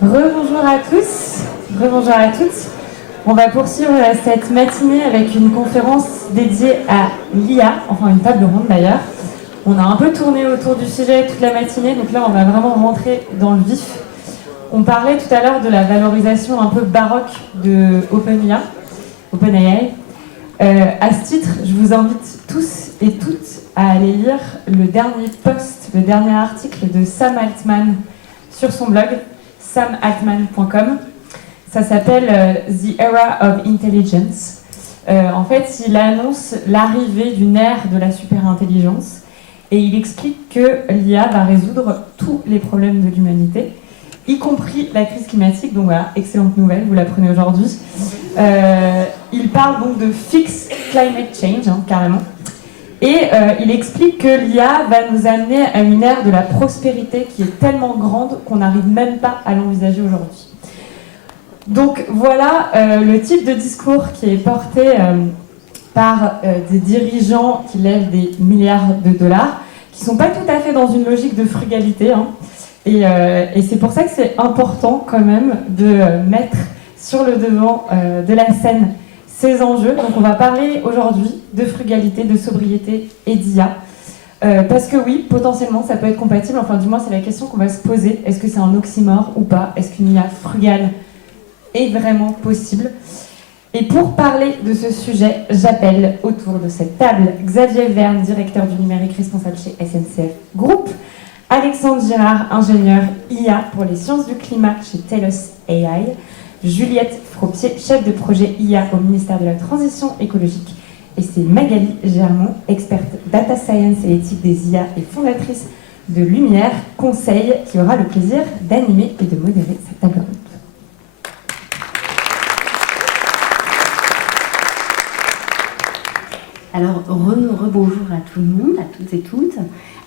Rebonjour à tous, rebonjour à toutes. On va poursuivre cette matinée avec une conférence dédiée à l'IA, enfin une table ronde d'ailleurs. On a un peu tourné autour du sujet toute la matinée, donc là on va vraiment rentrer dans le vif. On parlait tout à l'heure de la valorisation un peu baroque de OpenAI. À ce titre, je vous invite tous et toutes à aller lire le dernier post, le dernier article de Sam Altman sur son blog, samaltman.com. Ça s'appelle The Era of Intelligence. En fait, il annonce l'arrivée d'une ère de la superintelligence et il explique que l'IA va résoudre tous les problèmes de l'humanité, y compris la crise climatique. Donc voilà, excellente nouvelle, vous l'apprenez aujourd'hui. Il parle donc de fixed climate change, carrément. Et il explique que l'IA va nous amener à une ère de la prospérité qui est tellement grande qu'on n'arrive même pas à l'envisager aujourd'hui. Donc voilà le type de discours qui est porté par des dirigeants qui lèvent des milliards de dollars, qui ne sont pas tout à fait dans une logique de frugalité. Et c'est pour ça que c'est important quand même de mettre sur le devant de la scène ces enjeux. Donc on va parler aujourd'hui de frugalité, de sobriété et d'IA. Parce que oui, potentiellement ça peut être compatible, enfin du moins c'est la question qu'on va se poser. Est-ce que c'est un oxymore ou pas? Est-ce qu'une IA frugale est vraiment possible? Et pour parler de ce sujet, j'appelle autour de cette table Xavier Verne, directeur du numérique responsable chez SNCF Group, Alexandre Girard, ingénieur IA pour les sciences du climat chez Telos AI, Juliette Fropier, chef de projet IA au ministère de la Transition écologique, et c'est Magali Germont, experte data science et éthique des IA et fondatrice de Lumière Conseil, qui aura le plaisir d'animer et de modérer cette table ronde. Alors, rebonjour à tout le monde, à toutes et toutes.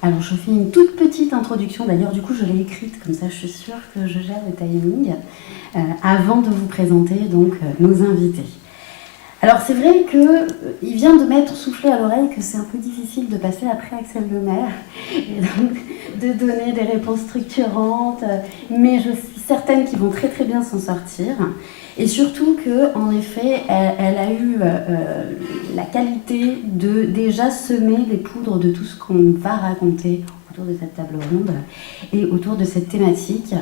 Alors, je fais une toute petite introduction, d'ailleurs, du coup, je l'ai écrite, comme ça, je suis sûre que je gère le timing, avant de vous présenter, donc, nos invités. Alors, c'est vrai qu'il vient de m'être soufflé à l'oreille que c'est un peu difficile de passer après Axel Lemaire, et donc de donner des réponses structurantes, mais je suis certaine qu'ils vont très très bien s'en sortir. Et surtout qu'en effet, elle a eu la qualité de déjà semer les poudres de tout ce qu'on va raconter autour de cette table ronde et autour de cette thématique.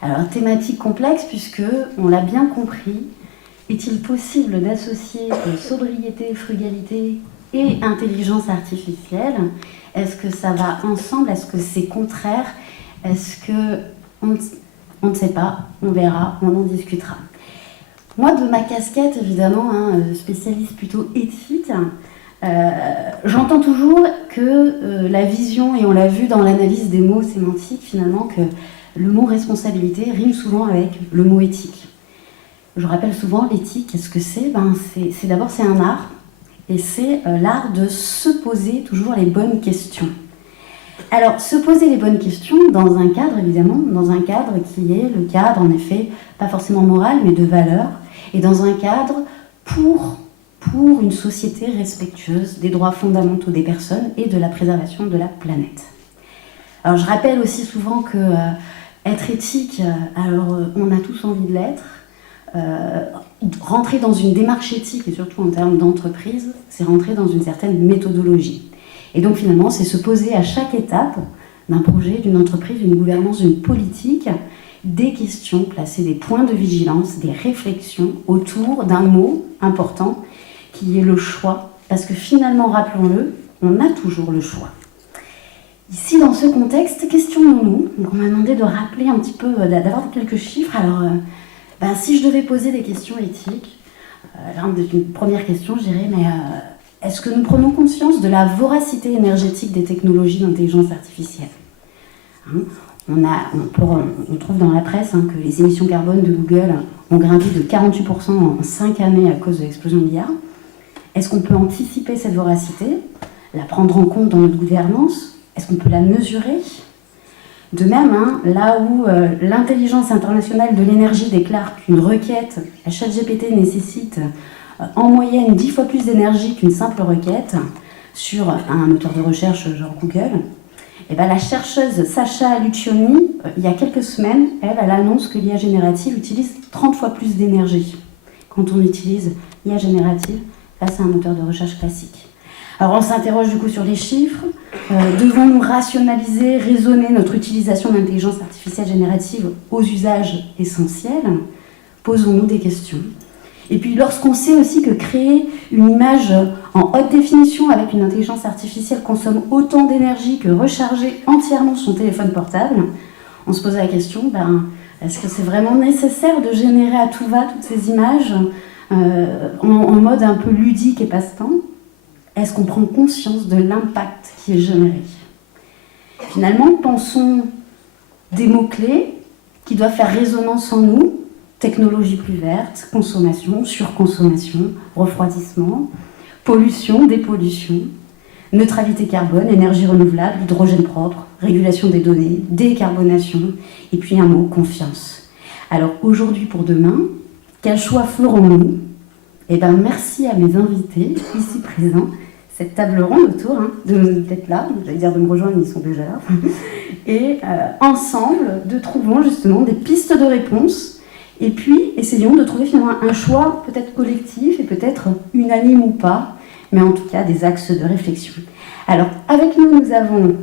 Alors, thématique complexe puisque, on l'a bien compris, est-il possible d'associer sobriété, frugalité et intelligence artificielle? Est-ce que ça va ensemble? Est-ce que c'est contraire? Est-ce que on ne sait pas, on verra, on en discutera. Moi, de ma casquette, évidemment, spécialiste plutôt éthique, j'entends toujours que la vision, et on l'a vu dans l'analyse des mots sémantiques, finalement, que le mot responsabilité rime souvent avec le mot éthique. Je rappelle souvent l'éthique, qu'est-ce que c'est? D'abord, c'est un art, et c'est l'art de se poser toujours les bonnes questions. Alors, se poser les bonnes questions dans un cadre, évidemment, dans un cadre qui est le cadre, en effet, pas forcément moral, mais de valeur, et dans un cadre pour une société respectueuse des droits fondamentaux des personnes et de la préservation de la planète. Alors, je rappelle aussi souvent que être éthique, alors on a tous envie de l'être. Rentrer dans une démarche éthique, et surtout en termes d'entreprise, c'est rentrer dans une certaine méthodologie. Et donc finalement, c'est se poser à chaque étape d'un projet, d'une entreprise, d'une gouvernance, d'une politique, des questions, placer des points de vigilance, des réflexions autour d'un mot important qui est le choix. Parce que finalement, rappelons-le, on a toujours le choix. Ici, dans ce contexte, questionnons-nous. Donc on m'a demandé de rappeler un petit peu, d'avoir quelques chiffres. Alors, si je devais poser des questions éthiques, une première question, je dirais, mais est-ce que nous prenons conscience de la voracité énergétique des technologies d'intelligence artificielle? On trouve dans la presse que les émissions carbone de Google ont grimpé de 48% en 5 années à cause de l'explosion de l'IA. Est-ce qu'on peut anticiper cette voracité, la prendre en compte dans notre gouvernance? Est-ce qu'on peut la mesurer? De même, là où l'intelligence internationale de l'énergie déclare qu'une requête à ChatGPT nécessite en moyenne 10 fois plus d'énergie qu'une simple requête sur un moteur de recherche genre Google, Et ben, la chercheuse Sacha Lucioni, il y a quelques semaines, elle annonce que l'IA générative utilise 30 fois plus d'énergie quand on utilise l'IA générative face à un moteur de recherche classique. Alors on s'interroge du coup sur les chiffres. Devons-nous rationaliser, raisonner notre utilisation de l'intelligence artificielle générative aux usages essentiels? Posons-nous des questions. Et puis lorsqu'on sait aussi que créer une image en haute définition avec une intelligence artificielle consomme autant d'énergie que recharger entièrement son téléphone portable, on se pose la question, est-ce que c'est vraiment nécessaire de générer à tout va toutes ces images en mode un peu ludique et passe-temps? Est-ce qu'on prend conscience de l'impact qui est généré? Finalement, pensons des mots-clés qui doivent faire résonance en nous. Technologie plus verte, consommation, surconsommation, refroidissement, pollution, dépollution, neutralité carbone, énergie renouvelable, hydrogène propre, régulation des données, décarbonation, et puis un mot, confiance. Alors aujourd'hui pour demain, quel choix ferons-nous? Merci à mes invités ici présents, cette table ronde autour d'être là, j'allais dire de me rejoindre, mais ils sont déjà là, et ensemble, de trouver justement des pistes de réponse. Et puis, essayons de trouver finalement un choix peut-être collectif et peut-être unanime ou pas, mais en tout cas des axes de réflexion. Alors, avec nous, nous avons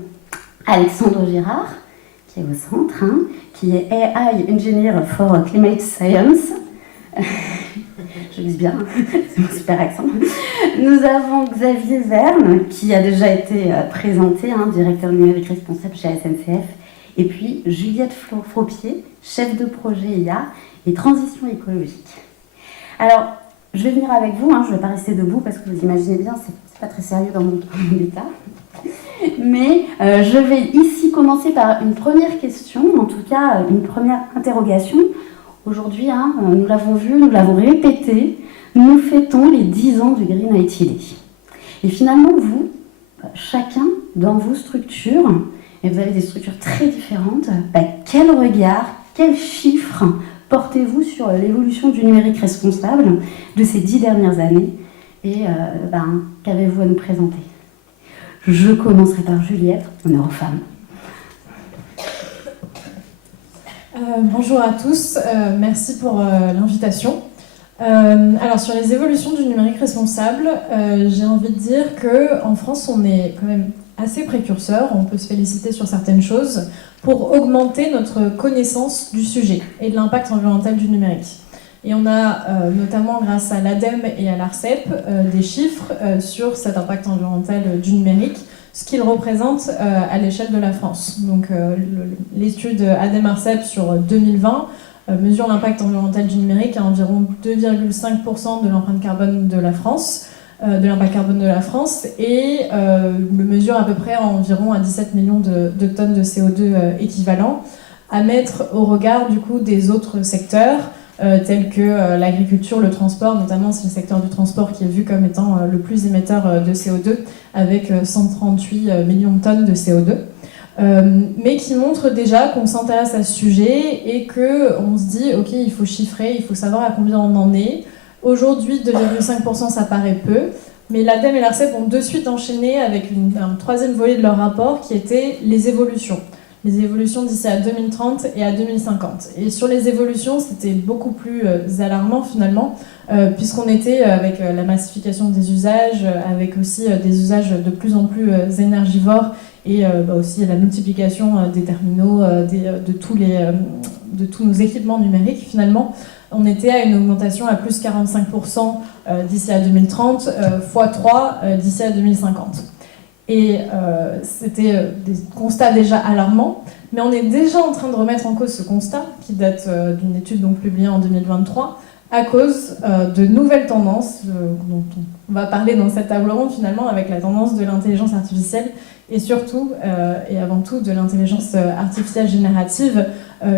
Alexandre Girard, qui est au centre, qui est AI Engineer for Climate Science. Je lis bien, c'est mon super accent. Nous avons Xavier Verne, qui a déjà été présenté, directeur numérique responsable chez SNCF. Et puis Juliette Fropier, chef de projet IA et transition écologique. Alors, je vais venir avec vous, je ne vais pas rester debout parce que vous imaginez bien, c'est pas très sérieux dans mon état. Mais je vais ici commencer par une première question, en tout cas une première interrogation. Aujourd'hui, nous l'avons vu, nous l'avons répété, nous fêtons les 10 ans du Green IT Day. Et finalement, vous, chacun dans vos structures, et vous avez des structures très différentes, quel regard, quels chiffres portez-vous sur l'évolution du numérique responsable de ces 10 dernières années et qu'avez-vous à nous présenter? Je commencerai par Juliette, honneur aux femmes. Bonjour à tous, merci pour l'invitation. Alors sur les évolutions du numérique responsable, j'ai envie de dire qu'en France on est quand même assez précurseur, on peut se féliciter sur certaines choses, pour augmenter notre connaissance du sujet et de l'impact environnemental du numérique. Et on a notamment grâce à l'ADEME et à l'ARCEP des chiffres sur cet impact environnemental du numérique, ce qu'il représente à l'échelle de la France. Donc l'étude ADEME-ARCEP sur 2020 mesure l'impact environnemental du numérique à environ 2,5% de l'empreinte carbone de la France, de l'impact carbone de la France, et le mesure à peu près environ à 17 millions de tonnes de CO2 équivalent, à mettre au regard du coup des autres secteurs tels que l'agriculture, le transport, notamment c'est le secteur du transport qui est vu comme étant le plus émetteur de CO2 avec 138 millions de tonnes de CO2. Mais qui montre déjà qu'on s'intéresse à ce sujet et qu'on se dit ok, il faut chiffrer, il faut savoir à combien on en est. Aujourd'hui 2,5% ça paraît peu, mais l'ADEME et l'ARCEP ont de suite enchaîné avec un troisième volet de leur rapport qui était les évolutions d'ici à 2030 et à 2050. Et sur les évolutions, c'était beaucoup plus alarmant finalement, puisqu'on était avec la massification des usages, avec aussi des usages de plus en plus énergivores, et aussi la multiplication des terminaux, de tous nos équipements numériques. Finalement, on était à une augmentation à plus 45% d'ici à 2030, x3 d'ici à 2050. Et c'était des constats déjà alarmants, mais on est déjà en train de remettre en cause ce constat, qui date d'une étude donc publiée en 2023, à cause de nouvelles tendances dont on va parler dans cette table ronde finalement, avec la tendance de l'intelligence artificielle, et surtout, et avant tout, de l'intelligence artificielle générative,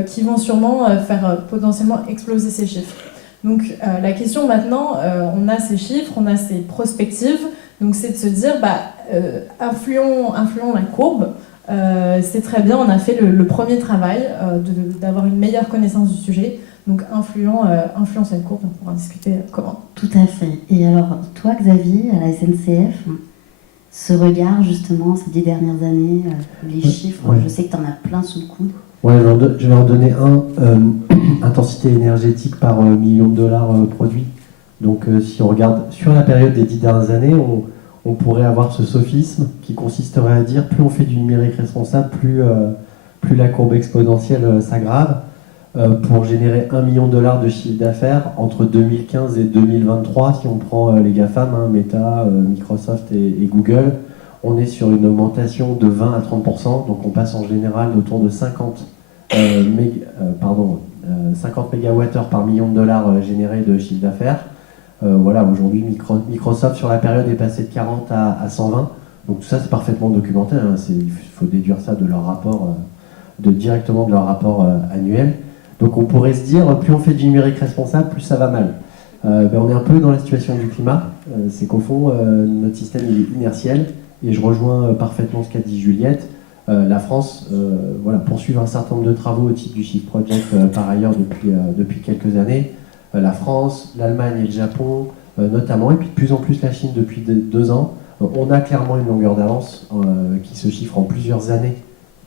qui vont sûrement faire potentiellement exploser ces chiffres. Donc la question maintenant, on a ces chiffres, on a ces prospectives, donc c'est de se dire, influons la courbe, c'est très bien, on a fait le premier travail d'avoir une meilleure connaissance du sujet, donc influons cette courbe, on pourra discuter comment. Tout à fait. Et alors, toi Xavier, à la SNCF, ce regard justement ces 10 dernières années, les chiffres, ouais. Je sais que tu en as plein sous le coude. Ouais, je vais en donner un. Intensité énergétique par million de dollars produits. Donc si on regarde sur la période des 10 dernières années, on pourrait avoir ce sophisme qui consisterait à dire plus on fait du numérique responsable, plus la courbe exponentielle s'aggrave. Pour générer 1 million de dollars de chiffre d'affaires entre 2015 et 2023, si on prend les GAFAM, Meta, Microsoft et Google, on est sur une augmentation de 20 à 30%, donc on passe en général autour de 50 mégawattheures par million de dollars générés de chiffre d'affaires. Voilà, aujourd'hui, Microsoft sur la période est passé de 40 à 120, donc tout ça c'est parfaitement documenté, hein. Il faut déduire ça de leur rapport, directement de leur rapport annuel. Donc on pourrait se dire, plus on fait du numérique responsable, plus ça va mal. On est un peu dans la situation du climat, c'est qu'au fond, notre système il est inertiel, et je rejoins parfaitement ce qu'a dit Juliette. La France poursuit un certain nombre de travaux au titre du Shift Project par ailleurs depuis quelques années. La France, l'Allemagne et le Japon notamment, et puis de plus en plus la Chine depuis 2 ans. On a clairement une longueur d'avance qui se chiffre en plusieurs années,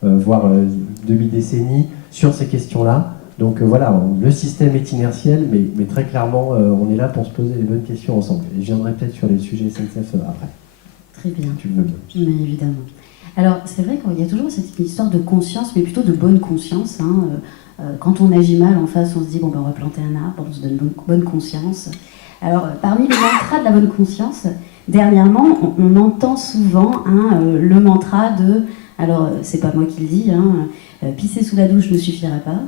voire demi-décennies, sur ces questions-là. Donc le système est inertiel, mais très clairement, on est là pour se poser les bonnes questions ensemble. Et je viendrai peut-être sur les sujets SNCF après. Très bien. Si tu veux bien. Mais évidemment. Alors, c'est vrai qu'il y a toujours cette histoire de conscience, mais plutôt de bonne conscience. Quand on agit mal en face, on se dit, on va planter un arbre, on se donne bonne conscience. Alors, parmi les mantras de la bonne conscience, dernièrement, on entend souvent le mantra de... Alors, c'est pas moi qui le dis, pisser sous la douche ne suffira pas.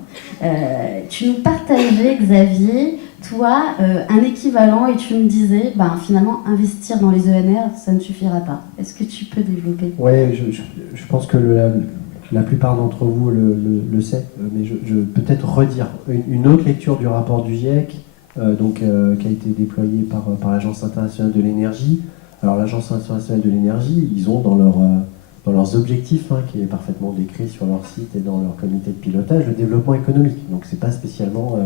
Tu nous partageais, Xavier, toi, un équivalent, et tu me disais, finalement, investir dans les ENR, ça ne suffira pas. Est-ce que tu peux développer ? Oui, je pense que la plupart d'entre vous le sait, mais je vais peut-être redire une autre lecture du rapport du GIEC, qui a été déployé par l'Agence internationale de l'énergie. Alors l'Agence internationale de l'énergie, ils ont dans leurs objectifs, qui est parfaitement décrit sur leur site et dans leur comité de pilotage, le développement économique. Donc c'est pas spécialement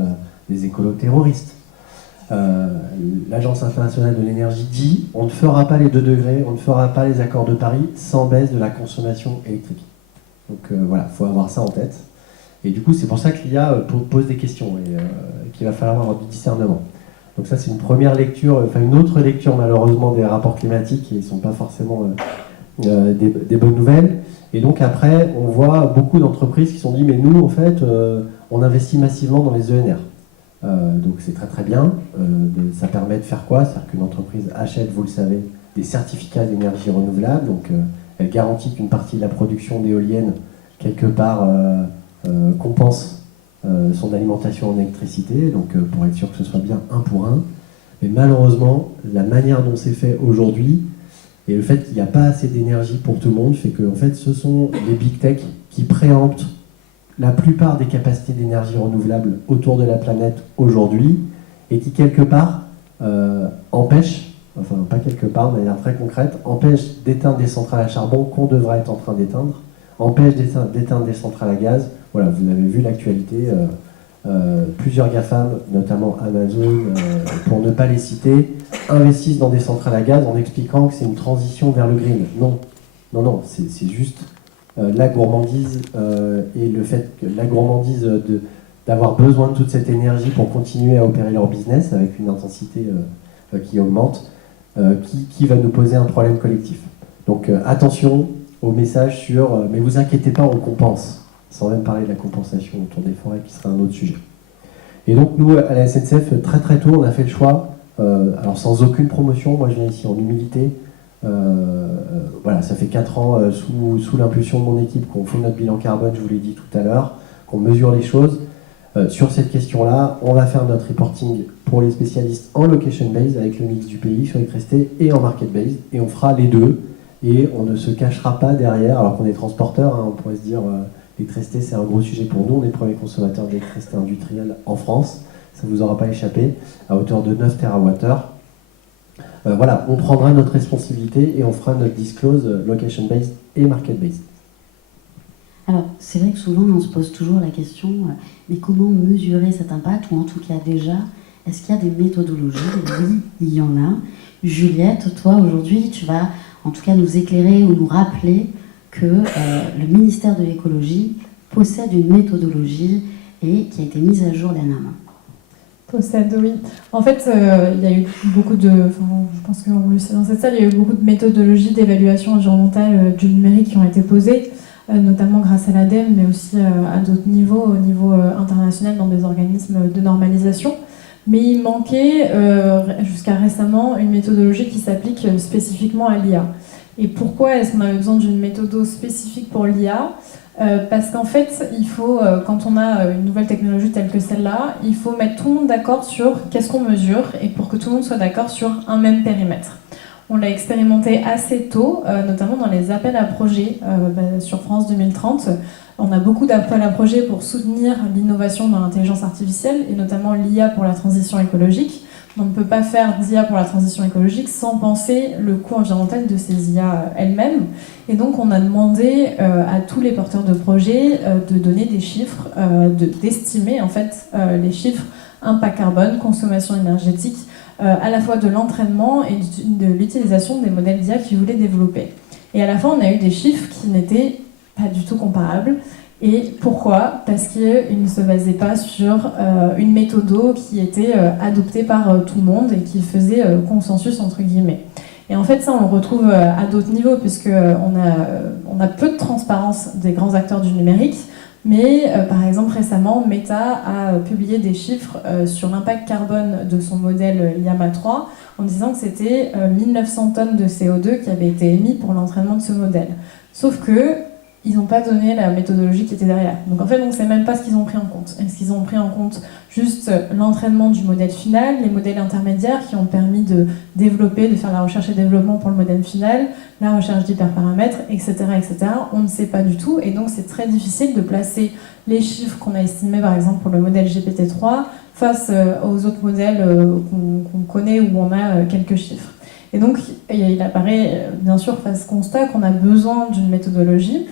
des écolos terroristes. L'Agence internationale de l'énergie dit on ne fera pas les 2 degrés, on ne fera pas les accords de Paris sans baisse de la consommation électrique. Donc il faut avoir ça en tête. Et du coup c'est pour ça que l'IA pose des questions et qu'il va falloir avoir du discernement. Donc ça c'est une première lecture, une autre lecture malheureusement des rapports climatiques qui ne sont pas forcément des bonnes nouvelles. Et donc après on voit beaucoup d'entreprises qui se sont dit mais nous en fait on investit massivement dans les ENR. Donc c'est très très bien, ça permet de faire quoi ? C'est-à-dire qu'une entreprise achète, vous le savez, des certificats d'énergie renouvelable, donc elle garantit qu'une partie de la production d'éoliennes, quelque part, compense son alimentation en électricité, donc pour être sûr que ce soit bien 1 pour 1. Mais malheureusement, la manière dont c'est fait aujourd'hui, et le fait qu'il n'y a pas assez d'énergie pour tout le monde, fait que en fait, ce sont les big tech qui préemptent la plupart des capacités d'énergie renouvelable autour de la planète aujourd'hui, et qui quelque part empêchent, enfin pas quelque part de manière très concrète, empêchent d'éteindre des centrales à charbon qu'on devrait être en train d'éteindre, empêchent d'éteindre des centrales à gaz. Voilà, vous avez vu l'actualité, plusieurs GAFAM, notamment Amazon, pour ne pas les citer, investissent dans des centrales à gaz en expliquant que c'est une transition vers le green. Non, c'est juste la gourmandise et le fait que la gourmandise d'avoir besoin de toute cette énergie pour continuer à opérer leur business avec une intensité qui augmente, qui va nous poser un problème collectif. Donc attention au message sur mais vous inquiétez pas, on compense, sans même parler de la compensation autour des forêts qui serait un autre sujet. Et donc nous à la SNCF très très tôt on a fait le choix, alors sans aucune promotion, moi je viens ici en humilité. Voilà, ça fait 4 ans sous l'impulsion de mon équipe qu'on fait notre bilan carbone, je vous l'ai dit tout à l'heure, qu'on mesure les choses. Sur cette question-là, on va faire notre reporting pour les spécialistes en location based avec le mix du pays sur l'électricité et en market based, et on fera les deux, et on ne se cachera pas derrière, alors qu'on est transporteur, on pourrait se dire l'électricité c'est un gros sujet pour nous, on est le premier consommateur d'électricité industrielle en France, ça ne vous aura pas échappé, à hauteur de 9 TWh. Voilà, on prendra notre responsabilité et on fera notre disclose location-based et market-based. Alors, c'est vrai que souvent on se pose toujours la question, mais comment mesurer cet impact, ou en tout cas déjà, est-ce qu'il y a des méthodologies ? Oui, il y en a. Juliette, toi aujourd'hui, tu vas en tout cas nous éclairer ou nous rappeler que le ministère de l'écologie possède une méthodologie et qui a été mise à jour dernièrement. Possède, oui. En fait, il y a eu beaucoup de... je pense qu'on le sait dans cette salle, il y a eu beaucoup de méthodologies d'évaluation environnementale du numérique qui ont été posées, notamment grâce à l'ADEME, mais aussi à d'autres niveaux, au niveau international, dans des organismes de normalisation. Mais il manquait, jusqu'à récemment, une méthodologie qui s'applique spécifiquement à l'IA. Et pourquoi est-ce qu'on avait besoin d'une méthode spécifique pour l'IA ? Parce qu'en fait, il faut, quand on a une nouvelle technologie telle que celle-là, il faut mettre tout le monde d'accord sur qu'est-ce qu'on mesure et pour que tout le monde soit d'accord sur un même périmètre. On l'a expérimenté assez tôt, notamment dans les appels à projets sur France 2030. On a beaucoup d'appels à projets pour soutenir l'innovation dans l'intelligence artificielle et notamment l'IA pour la transition écologique. On ne peut pas faire d'IA pour la transition écologique sans penser le coût environnemental de ces IA elles-mêmes. Et donc on a demandé à tous les porteurs de projets de donner des chiffres, d'estimer en fait les chiffres impact carbone, consommation énergétique, à la fois de l'entraînement et de l'utilisation des modèles d'IA qu'ils voulaient développer. Et à la fin, on a eu des chiffres qui n'étaient pas du tout comparables. Et pourquoi ? Parce qu'ils ne se basaient pas sur une méthode qui était adoptée par tout le monde et qui faisait consensus entre guillemets. Et en fait, ça, on le retrouve à d'autres niveaux, puisqu'on a peu de transparence des grands acteurs du numérique. Mais par exemple, récemment, Meta a publié des chiffres sur l'impact carbone de son modèle Llama 3 en disant que c'était 1900 tonnes de CO2 qui avaient été émis pour l'entraînement de ce modèle. Sauf que ils n'ont pas donné la méthodologie qui était derrière. Donc en fait, on ne sait même pas ce qu'ils ont pris en compte. Est-ce qu'ils ont pris en compte juste l'entraînement du modèle final, les modèles intermédiaires qui ont permis de développer, de faire la recherche et développement pour le modèle final, la recherche d'hyperparamètres, etc., etc. On ne sait pas du tout, et donc c'est très difficile de placer les chiffres qu'on a estimés, par exemple pour le modèle GPT-3, face aux autres modèles qu'on connaît où on a quelques chiffres. Et donc il apparaît bien sûr face constat qu'on a besoin d'une méthodologie.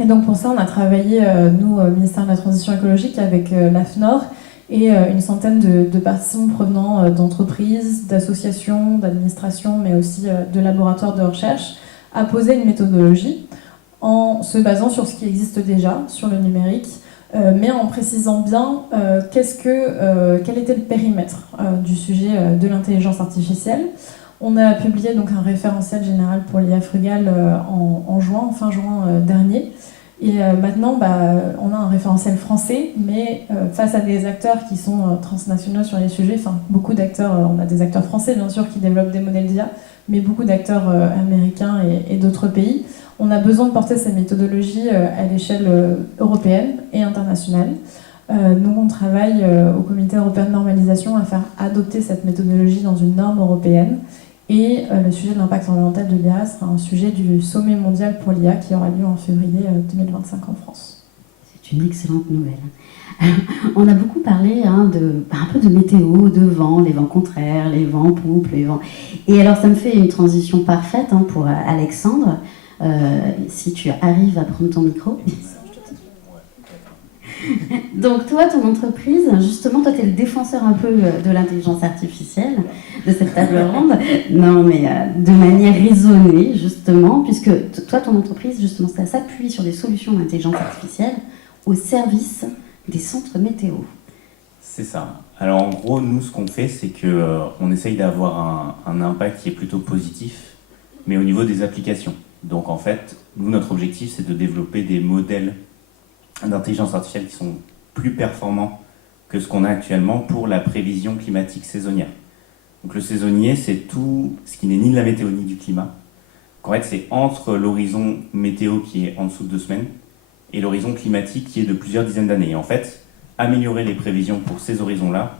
Et donc pour ça, on a travaillé, nous, au ministère de la Transition écologique, avec l'AFNOR et une centaine de participants provenant d'entreprises, d'associations, d'administrations, mais aussi de laboratoires de recherche, à poser une méthodologie en se basant sur ce qui existe déjà sur le numérique, mais en précisant bien quel était le périmètre du sujet de l'intelligence artificielle. On a publié donc un référentiel général pour l'IA frugale fin juin dernier. Et maintenant, on a un référentiel français, mais face à des acteurs qui sont transnationaux sur les sujets, beaucoup d'acteurs, on a des acteurs français bien sûr qui développent des modèles d'IA, mais beaucoup d'acteurs américains et d'autres pays. On a besoin de porter ces méthodologies à l'échelle européenne et internationale. Nous, on travaille au Comité européen de normalisation à faire adopter cette méthodologie dans une norme européenne. Et le sujet de l'impact environnemental de l'IA sera un sujet du sommet mondial pour l'IA qui aura lieu en février 2025 en France. C'est une excellente nouvelle. On a beaucoup parlé un peu de météo, de vent, les vents contraires, les vents poupes, les vents... Et alors ça me fait une transition parfaite pour Alexandre. Si tu arrives à prendre ton micro... Donc toi, ton entreprise, justement, toi tu es le défenseur un peu de l'intelligence artificielle, de cette table ronde, non mais de manière raisonnée justement, puisque toi, ton entreprise, justement, ça s'appuie sur des solutions d'intelligence artificielle au service des centres météo. C'est ça. Alors en gros, nous ce qu'on fait, c'est qu'on essaye d'avoir un impact qui est plutôt positif, mais au niveau des applications. Donc en fait, nous, notre objectif, c'est de développer des modèles d'intelligence artificielle qui sont plus performants que ce qu'on a actuellement pour la prévision climatique saisonnière. Donc le saisonnier, c'est tout ce qui n'est ni de la météo ni du climat. Donc en fait, c'est entre l'horizon météo qui est en dessous de 2 semaines et l'horizon climatique qui est de plusieurs dizaines d'années. Et en fait, améliorer les prévisions pour ces horizons-là,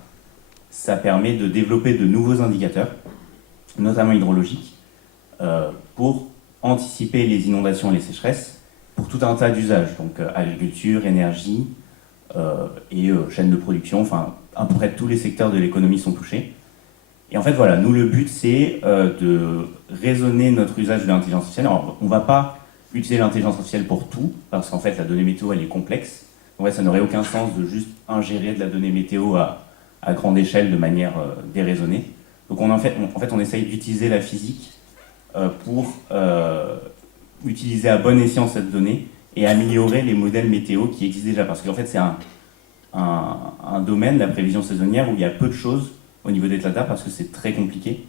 ça permet de développer de nouveaux indicateurs, notamment hydrologiques, pour anticiper les inondations et les sécheresses, pour tout un tas d'usages, donc agriculture, énergie et chaîne de production, à peu près tous les secteurs de l'économie sont touchés. Et en fait, voilà, nous, le but, c'est de raisonner notre usage de l'intelligence artificielle. Alors, on ne va pas utiliser l'intelligence artificielle pour tout, parce qu'en fait, la donnée météo, elle est complexe. En fait, ça n'aurait aucun sens de juste ingérer de la donnée météo à grande échelle de manière déraisonnée. Donc, on essaye d'utiliser la physique pour utiliser à bon escient cette donnée et améliorer les modèles météo qui existent déjà. Parce qu'en fait, c'est un domaine, la prévision saisonnière, où il y a peu de choses au niveau des data parce que c'est très compliqué.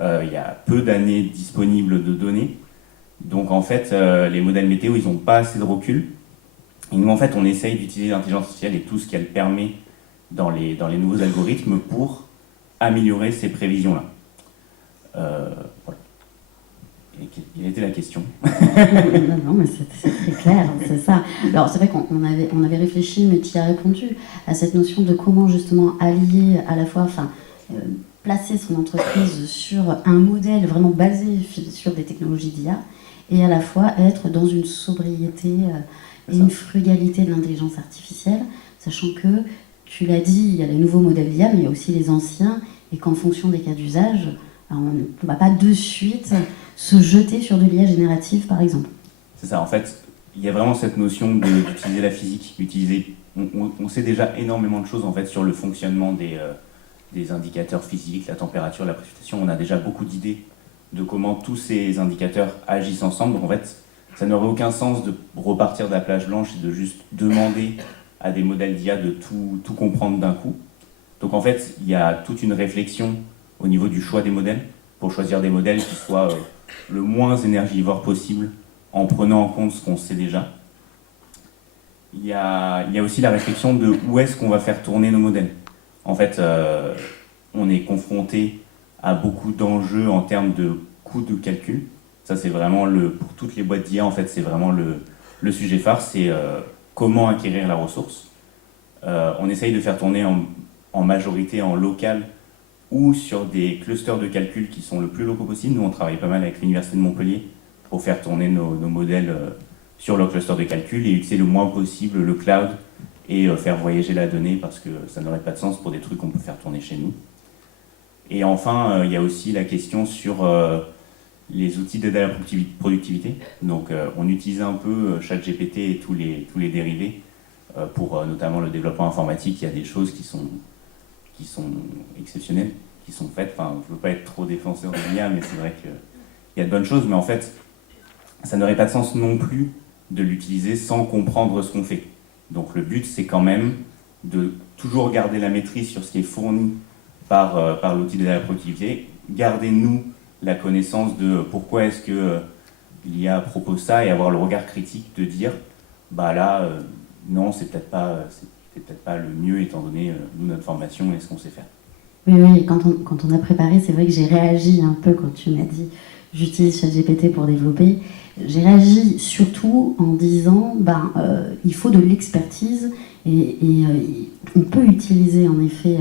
Il y a peu d'années disponibles de données. Donc en fait, les modèles météo, ils n'ont pas assez de recul. Et nous, en fait, on essaye d'utiliser l'intelligence artificielle et tout ce qu'elle permet dans les nouveaux algorithmes pour améliorer ces prévisions-là. Voilà. Et quelle était la question? Non, mais c'est très clair, c'est ça. Alors c'est vrai qu'on avait réfléchi, mais tu y as répondu, à cette notion de comment justement allier à la fois, placer son entreprise sur un modèle vraiment basé sur des technologies d'IA, et à la fois être dans une sobriété et une frugalité de l'intelligence artificielle, sachant que, tu l'as dit, il y a les nouveaux modèles d'IA, mais il y a aussi les anciens, et qu'en fonction des cas d'usage, on ne va pas de suite se jeter sur de l'IA générative, par exemple. C'est ça, en fait, il y a vraiment cette notion d'utiliser la physique, on sait déjà énormément de choses en fait, sur le fonctionnement des indicateurs physiques, la température, la précipitation. On a déjà beaucoup d'idées de comment tous ces indicateurs agissent ensemble. Donc en fait, ça n'aurait aucun sens de repartir de la plage blanche et de juste demander à des modèles d'IA de tout comprendre d'un coup. Donc en fait, il y a toute une réflexion au niveau du choix des modèles, pour choisir des modèles qui soient le moins énergivores possible, en prenant en compte ce qu'on sait déjà. Il y a aussi la réflexion de où est-ce qu'on va faire tourner nos modèles. En fait, on est confronté à beaucoup d'enjeux en termes de coûts de calcul. Ça, c'est vraiment pour toutes les boîtes d'IA, en fait, c'est vraiment le sujet phare, c'est comment acquérir la ressource. On essaye de faire tourner en majorité en local ou sur des clusters de calcul qui sont le plus locaux possible. Nous, on travaille pas mal avec l'Université de Montpellier pour faire tourner nos modèles sur leur cluster de calcul et utiliser le moins possible le cloud et faire voyager la donnée parce que ça n'aurait pas de sens pour des trucs qu'on peut faire tourner chez nous. Et enfin, il y a aussi la question sur les outils d'aide à la productivité. Donc, on utilise un peu ChatGPT et tous les dérivés pour notamment le développement informatique. Il y a des choses qui sont exceptionnelles, qui sont faites. Enfin, je ne veux pas être trop défenseur de l'IA, mais c'est vrai qu'il y a de bonnes choses. Mais en fait, ça n'aurait pas de sens non plus de l'utiliser sans comprendre ce qu'on fait. Donc, le but, c'est quand même de toujours garder la maîtrise sur ce qui est fourni par l'outil d'aide à la productivité. Gardez-nous la connaissance de pourquoi est-ce que l'IA propose ça et avoir le regard critique de dire bah là, non, c'est peut-être pas le mieux étant donné nous, notre formation et ce qu'on sait faire. Oui, quand on a préparé, c'est vrai que j'ai réagi un peu quand tu m'as dit j'utilise ChatGPT pour développer. J'ai réagi surtout en disant il faut de l'expertise et on peut utiliser en effet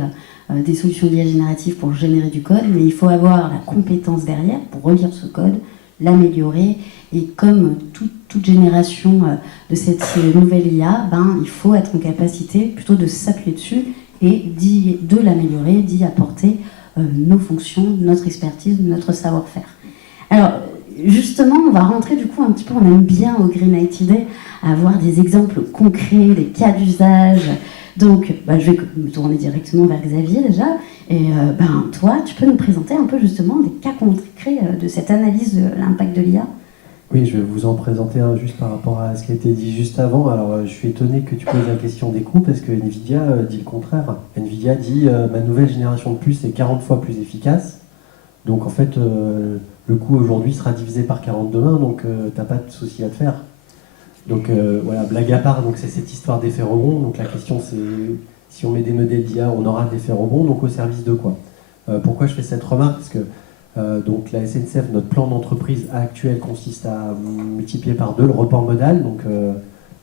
des solutions d'IA générative pour générer du code, mais il faut avoir la compétence derrière pour relire ce code, l'améliorer, et comme toute génération de cette nouvelle IA, il faut être en capacité plutôt de s'appuyer dessus et de l'améliorer, d'y apporter nos fonctions, notre expertise, notre savoir-faire. Alors, justement, on va rentrer du coup un petit peu, on aime bien au Green IT Day avoir des exemples concrets, des cas d'usage. Donc, je vais me tourner directement vers Xavier déjà. Et toi, tu peux nous présenter un peu justement des cas concrets de cette analyse de l'impact de l'IA? Oui, je vais vous en présenter un juste par rapport à ce qui a été dit juste avant. Alors, je suis étonné que tu poses la question des coûts parce que Nvidia dit le contraire. Nvidia dit ma nouvelle génération de puces est 40 fois plus efficace. Donc, en fait, le coût aujourd'hui sera divisé par 40 demain, donc t'as pas de souci à te faire. Donc voilà, blague à part, donc c'est cette histoire d'effet rebond. Donc la question c'est, si on met des modèles d'IA, on aura des effets rebond, donc au service de quoi? Pourquoi je fais cette remarque? Parce que donc la SNCF, notre plan d'entreprise actuel consiste à multiplier par 2 le report modal, donc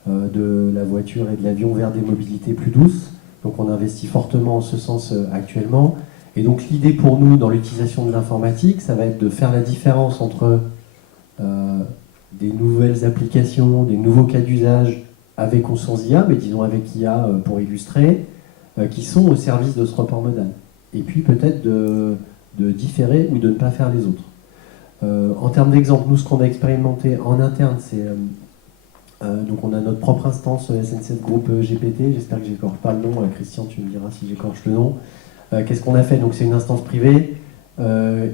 de la voiture et de l'avion vers des mobilités plus douces. Donc on investit fortement en ce sens actuellement. Et donc l'idée pour nous dans l'utilisation de l'informatique, ça va être de faire la différence entre des nouvelles applications, des nouveaux cas d'usage avec ou sans IA, mais disons avec IA pour illustrer, qui sont au service de ce report modal. Et puis peut-être de différer ou de ne pas faire les autres. En termes d'exemple, nous ce qu'on a expérimenté en interne, c'est donc on a notre propre instance SNCF Group GPT, j'espère que j'écorche pas le nom, Christian tu me diras si j'écorche le nom. Qu'est-ce qu'on a fait? Donc c'est une instance privée.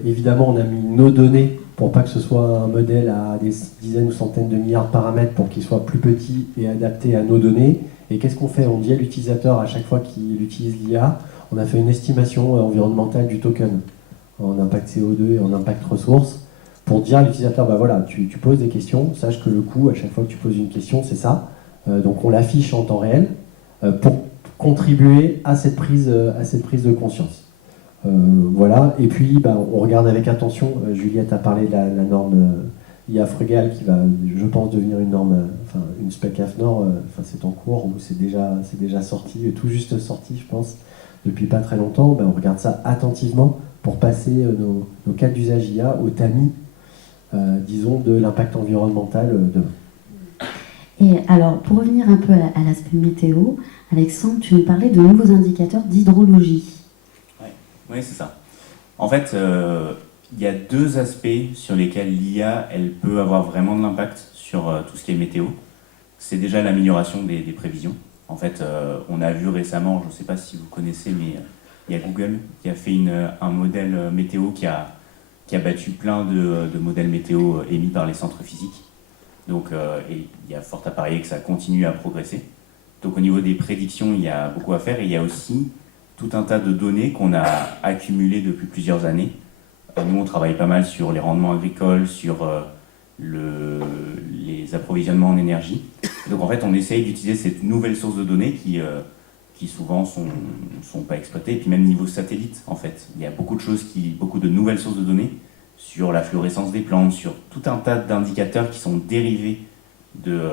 Évidemment, on a mis nos données pour pas que ce soit un modèle à des dizaines ou centaines de milliards de paramètres pour qu'il soit plus petit et adapté à nos données. Et qu'est-ce qu'on fait? On dit à l'utilisateur à chaque fois qu'il utilise l'IA, on a fait une estimation environnementale du token en impact CO2 et en impact ressources pour dire à l'utilisateur, bah voilà, tu poses des questions, sache que le coût à chaque fois que tu poses une question, c'est ça. Donc on l'affiche en temps réel pour contribuer à cette prise de conscience. Voilà, et puis on regarde avec attention, Juliette a parlé de la norme IA Frugal qui va, je pense, devenir une norme, une spec AFNOR, c'est en cours, ou c'est déjà sorti, tout juste sorti, je pense, depuis pas très longtemps. On regarde ça attentivement pour passer nos cas d'usage IA au tamis, disons, de l'impact environnemental demain. Et alors, pour revenir un peu à l'aspect météo, Alexandre, tu nous parlais de nouveaux indicateurs d'hydrologie. Oui, c'est ça. En fait, il y a deux aspects sur lesquels l'IA, elle peut avoir vraiment de l'impact sur tout ce qui est météo. C'est déjà l'amélioration des prévisions. En fait, on a vu récemment, je ne sais pas si vous connaissez, mais il y a Google qui a fait un modèle météo qui a battu plein de modèles météo émis par les centres physiques. Donc, et il y a fort à parier que ça continue à progresser. Donc, au niveau des prédictions, il y a beaucoup à faire. Et il y a aussi tout un tas de données qu'on a accumulées depuis plusieurs années. Nous, on travaille pas mal sur les rendements agricoles, sur les approvisionnements en énergie. Donc, en fait, on essaye d'utiliser cette nouvelle source de données qui souvent sont pas exploitées. Et puis, même niveau satellite, en fait, il y a beaucoup de nouvelles sources de données sur la fluorescence des plantes, sur tout un tas d'indicateurs qui sont dérivés de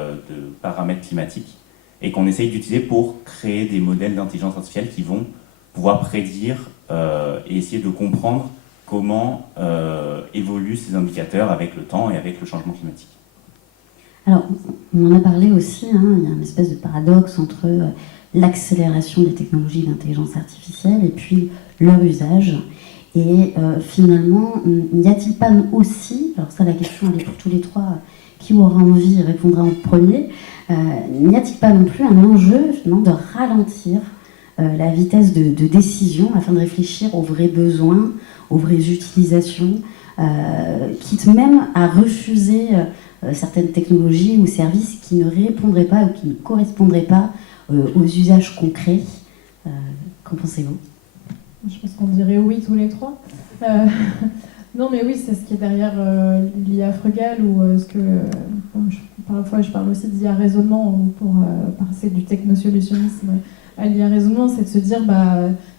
paramètres climatiques et qu'on essaye d'utiliser pour créer des modèles d'intelligence artificielle qui vont pouvoir prédire et essayer de comprendre comment évoluent ces indicateurs avec le temps et avec le changement climatique. Alors, on en a parlé aussi, il y a une espèce de paradoxe entre l'accélération des technologies d'intelligence artificielle et puis leur usage. Et finalement, n'y a-t-il pas aussi, alors ça la question elle est pour tous les trois, qui aura envie répondra en premier, n'y a-t-il pas non plus un enjeu finalement de ralentir la vitesse de décision afin de réfléchir aux vrais besoins, aux vraies utilisations, quitte même à refuser certaines technologies ou services qui ne répondraient pas ou qui ne correspondraient pas aux usages concrets. Qu'en pensez-vous ? Je pense qu'on dirait oui tous les trois. Non, mais oui, c'est ce qui est derrière l'IA Frugal ou ce que. Parfois, je parle aussi d'IA raisonnement pour passer du technosolutionnisme à l'IA raisonnement, c'est de se dire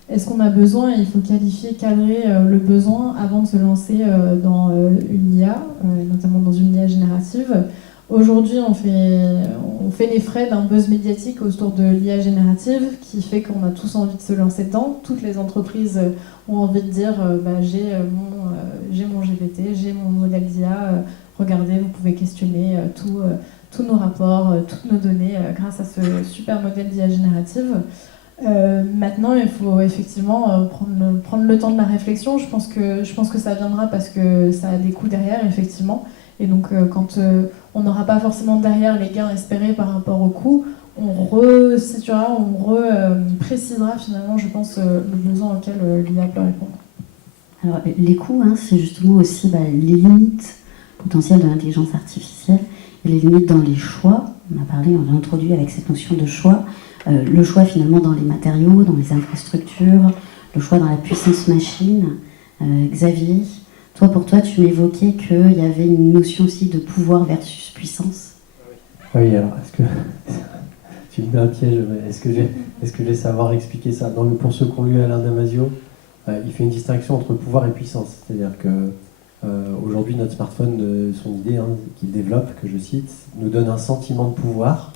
est-ce qu'on a besoin, il faut qualifier, cadrer le besoin avant de se lancer dans une IA, notamment dans une IA générative. Aujourd'hui, on fait les frais d'un buzz médiatique autour de l'IA générative qui fait qu'on a tous envie de se lancer dedans. Toutes les entreprises ont envie de dire j'ai mon GPT, j'ai mon modèle d'IA, regardez, vous pouvez questionner tous nos rapports, toutes nos données grâce à ce super modèle d'IA générative. Maintenant, il faut effectivement prendre le temps de la réflexion. Je pense que ça viendra parce que ça a des coûts derrière, effectivement. Et donc, quand on n'aura pas forcément derrière les gains espérés par rapport aux coûts, on resituera, on précisera finalement, je pense, le besoin auquel l'IA peut répondre. Alors, les coûts, c'est justement aussi les limites potentielles de l'intelligence artificielle et les limites dans les choix. On a introduit avec cette notion de choix, le choix finalement dans les matériaux, dans les infrastructures, le choix dans la puissance machine. Xavier, pour toi, tu m'évoquais qu'il y avait une notion aussi de pouvoir versus puissance. Oui, alors, est-ce que tu me mets un piège, mais est-ce que je vais savoir expliquer ça? Pour ceux qui ont lu Alain Damasio, il fait une distinction entre pouvoir et puissance. C'est-à-dire que aujourd'hui, notre smartphone, son idée qu'il développe, que je cite, nous donne un sentiment de pouvoir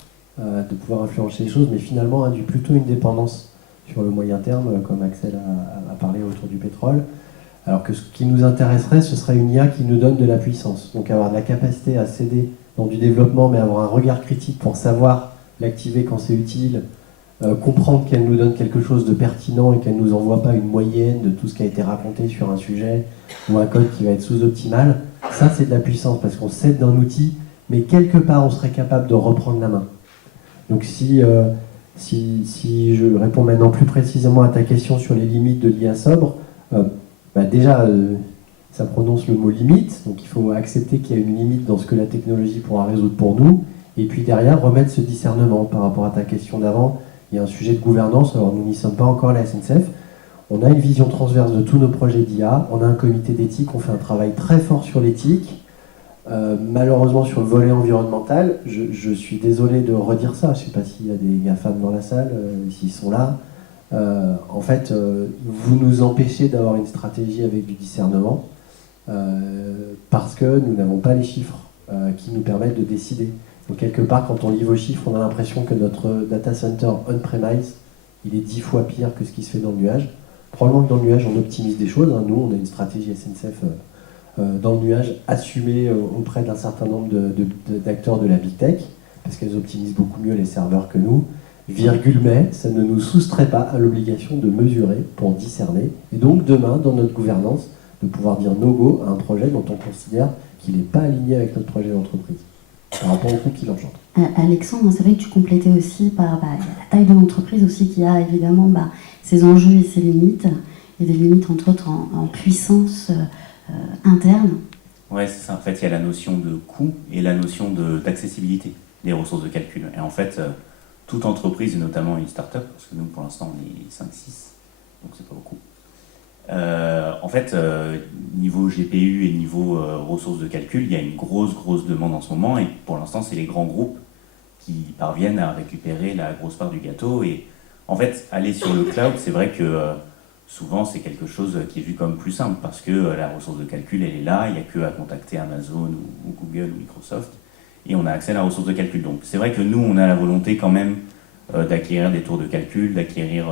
influencer les choses, mais finalement induit plutôt une dépendance sur le moyen terme, comme Axel a parlé autour du pétrole. Alors que ce qui nous intéresserait, ce serait une IA qui nous donne de la puissance. Donc avoir de la capacité à s'aider dans du développement, mais avoir un regard critique pour savoir l'activer quand c'est utile, comprendre qu'elle nous donne quelque chose de pertinent et qu'elle ne nous envoie pas une moyenne de tout ce qui a été raconté sur un sujet ou un code qui va être sous-optimal. Ça, c'est de la puissance parce qu'on s'aide d'un outil, mais quelque part, on serait capable de reprendre la main. Donc si je réponds maintenant plus précisément à ta question sur les limites de l'IA sobre, déjà, ça prononce le mot limite, donc il faut accepter qu'il y a une limite dans ce que la technologie pourra résoudre pour nous, et puis derrière remettre ce discernement par rapport à ta question d'avant. Il y a un sujet de gouvernance, alors nous n'y sommes pas encore à la SNCF, on a une vision transverse de tous nos projets d'IA, on a un comité d'éthique, on fait un travail très fort sur l'éthique. Malheureusement sur le volet environnemental, je suis désolé de redire ça, je ne sais pas s'il y a des GAFAM dans la salle, s'ils sont là. En fait, vous nous empêchez d'avoir une stratégie avec du discernement parce que nous n'avons pas les chiffres qui nous permettent de décider. Donc quelque part, quand on lit vos chiffres, on a l'impression que notre data center on-premise, il est 10 fois pire que ce qui se fait dans le nuage. Probablement que dans le nuage, on optimise des choses. Nous, on a une stratégie SNCF dans le nuage assumée auprès d'un certain nombre d'acteurs de la Big Tech, parce qu'elles optimisent beaucoup mieux les serveurs que nous. Virgule mais, ça ne nous soustrait pas à l'obligation de mesurer pour discerner. Et donc demain, dans notre gouvernance, de pouvoir dire no-go à un projet dont on considère qu'il n'est pas aligné avec notre projet d'entreprise, par rapport au coût qu'il engendre. Alexandre, c'est vrai que tu complètais aussi par la taille de l'entreprise aussi qui a évidemment ses enjeux et ses limites, et des limites entre autres en puissance interne. Ouais, c'est ça. En fait, il y a la notion de coût et la notion d'accessibilité des ressources de calcul. Et en fait, toute entreprise, et notamment une start-up, parce que nous, pour l'instant, on est 5-6, donc c'est pas beaucoup. En fait, niveau GPU et niveau ressources de calcul, il y a une grosse demande en ce moment, et pour l'instant, c'est les grands groupes qui parviennent à récupérer la grosse part du gâteau. Et en fait, aller sur le cloud, c'est vrai que souvent, c'est quelque chose qui est vu comme plus simple, parce que la ressource de calcul, elle est là, il n'y a que à contacter Amazon ou Google ou Microsoft, et on a accès à la ressource de calcul. Donc c'est vrai que nous, on a la volonté quand même d'acquérir des tours de calcul, d'acquérir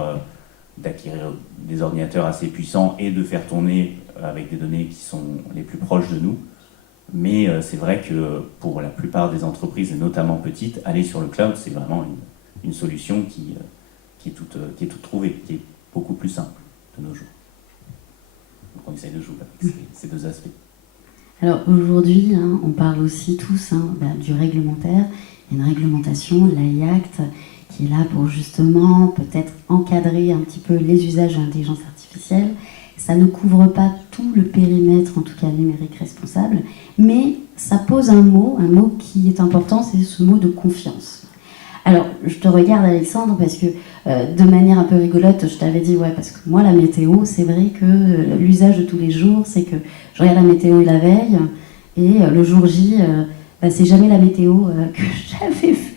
des ordinateurs assez puissants et de faire tourner avec des données qui sont les plus proches de nous. Mais c'est vrai que pour la plupart des entreprises, et notamment petites, aller sur le cloud, c'est vraiment une solution qui est toute trouvée, qui est beaucoup plus simple de nos jours. Donc on essaye de jouer avec ces deux aspects. Alors aujourd'hui, on parle aussi tous du réglementaire. Il y a une réglementation, l'AI Act, qui est là pour justement peut-être encadrer un petit peu les usages de l'intelligence artificielle. Ça ne couvre pas tout le périmètre, en tout cas numérique responsable, mais ça pose un mot qui est important, c'est ce mot de confiance. Alors, je te regarde Alexandre, parce que de manière un peu rigolote, je t'avais dit, ouais, parce que moi la météo, c'est vrai que l'usage de tous les jours, c'est que je regarde la météo la veille, et le jour J, c'est jamais la météo que j'avais vue.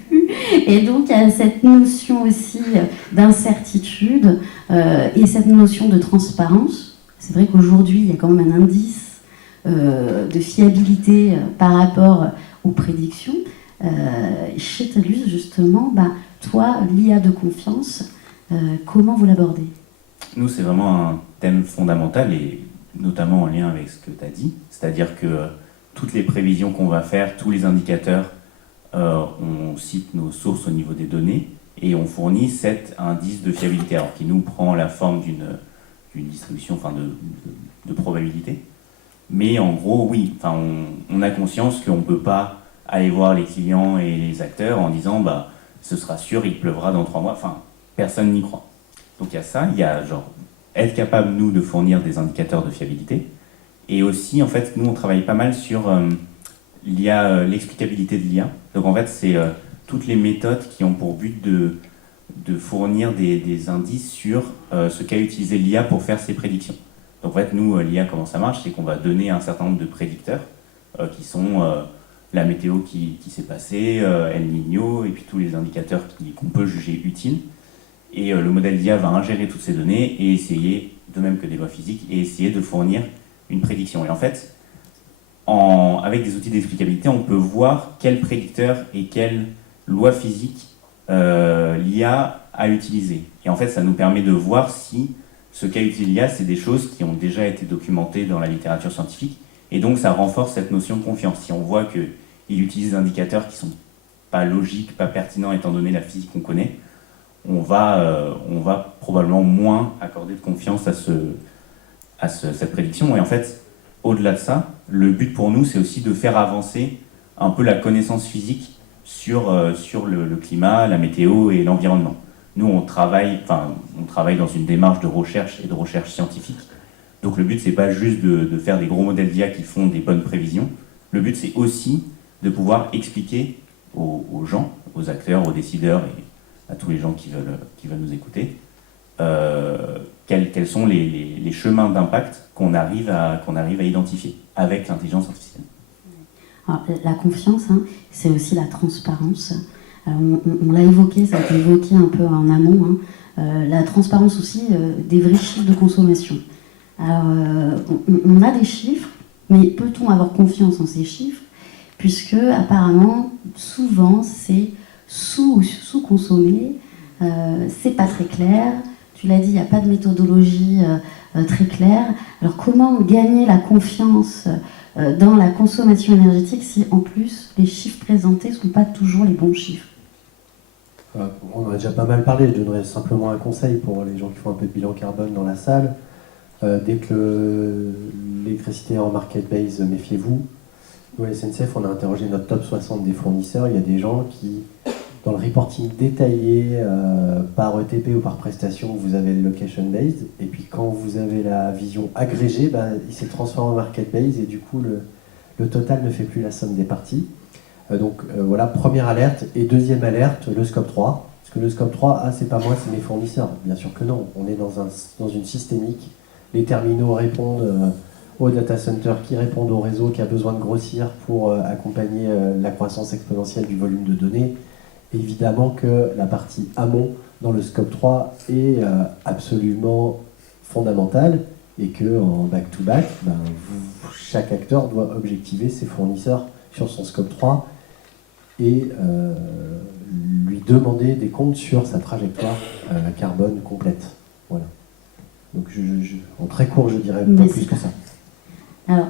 Et donc, il y a cette notion aussi d'incertitude et cette notion de transparence. C'est vrai qu'aujourd'hui, il y a quand même un indice de fiabilité par rapport aux prédictions. Chez Telus, justement, toi, l'IA de confiance, comment vous l'abordez ? Nous, c'est vraiment un thème fondamental, et notamment en lien avec ce que tu as dit. C'est-à-dire que toutes les prévisions qu'on va faire, tous les indicateurs, on cite nos sources au niveau des données, et on fournit cet indice de fiabilité, alors qui nous prend la forme d'une distribution, de probabilité. Mais en gros, oui, on a conscience qu'on ne peut pas aller voir les clients et les acteurs en disant ce sera sûr, il pleuvra dans 3 mois. Personne n'y croit. Donc il y a ça, il y a être capable, nous, de fournir des indicateurs de fiabilité. Et aussi, en fait, nous, on travaille pas mal sur l'explicabilité de l'IA. Donc en fait, c'est toutes les méthodes qui ont pour but de fournir des indices sur ce qu'a utilisé l'IA pour faire ses prédictions. Donc en fait, nous, l'IA, comment ça marche, c'est qu'on va donner un certain nombre de prédicteurs qui sont la météo qui s'est passée, El Niño, et puis tous les indicateurs qu'on peut juger utiles. Et le modèle d'IA va ingérer toutes ces données et essayer, de même que des lois physiques, et essayer de fournir une prédiction. Et en fait, avec des outils d'explicabilité, on peut voir quel prédicteur et quelle loi physique l'IA a utilisé. Et en fait, ça nous permet de voir si ce qu'a utilisé l'IA, c'est des choses qui ont déjà été documentées dans la littérature scientifique. Et donc, ça renforce cette notion de confiance. Si on voit qu'il utilise des indicateurs qui ne sont pas logiques, pas pertinents, étant donné la physique qu'on connaît, on va probablement moins accorder de confiance à cette prédiction. Et en fait, au-delà de ça, le but pour nous, c'est aussi de faire avancer un peu la connaissance physique sur le climat, la météo et l'environnement. Nous, on travaille dans une démarche de recherche et de recherche scientifique, Donc le but, c'est pas juste de faire des gros modèles d'IA qui font des bonnes prévisions. Le but, c'est aussi de pouvoir expliquer aux gens, aux acteurs, aux décideurs et à tous les gens qui veulent nous écouter, quels sont les chemins d'impact qu'on arrive à identifier avec l'intelligence artificielle. Alors, la confiance, hein, c'est aussi la transparence. Alors, on l'a évoqué, ça a été évoqué un peu en amont, hein, la transparence aussi des vrais chiffres de consommation. Alors, on a des chiffres, mais peut-on avoir confiance en ces chiffres? Puisque, apparemment, souvent, c'est sous-consommé, c'est pas très clair. Tu l'as dit, il n'y a pas de méthodologie très claire. Alors, comment gagner la confiance dans la consommation énergétique si, en plus, les chiffres présentés ne sont pas toujours les bons chiffres? On en a déjà pas mal parlé. Je donnerais simplement un conseil pour les gens qui font un peu de bilan carbone dans la salle. Dès que l'électricité est en market base, méfiez-vous. Nous, à SNCF, on a interrogé notre top 60 des fournisseurs. Il y a des gens qui, dans le reporting détaillé par ETP ou par prestation, vous avez le location based. Et puis quand vous avez la vision agrégée, il s'est transformé en market base et du coup, le total ne fait plus la somme des parties. Donc voilà, première alerte. Et deuxième alerte, le scope 3. Parce que le scope 3, c'est pas moi, c'est mes fournisseurs. Bien sûr que non. On est dans une systémique. Les terminaux répondent aux data centers qui répondent au réseau qui a besoin de grossir pour accompagner la croissance exponentielle du volume de données. Évidemment que la partie amont dans le scope 3 est absolument fondamentale et qu'en back-to-back, chaque acteur doit objectiver ses fournisseurs sur son scope 3 et lui demander des comptes sur sa trajectoire carbone complète. Voilà. Donc en très court, je dirais pas plus que ça. Alors,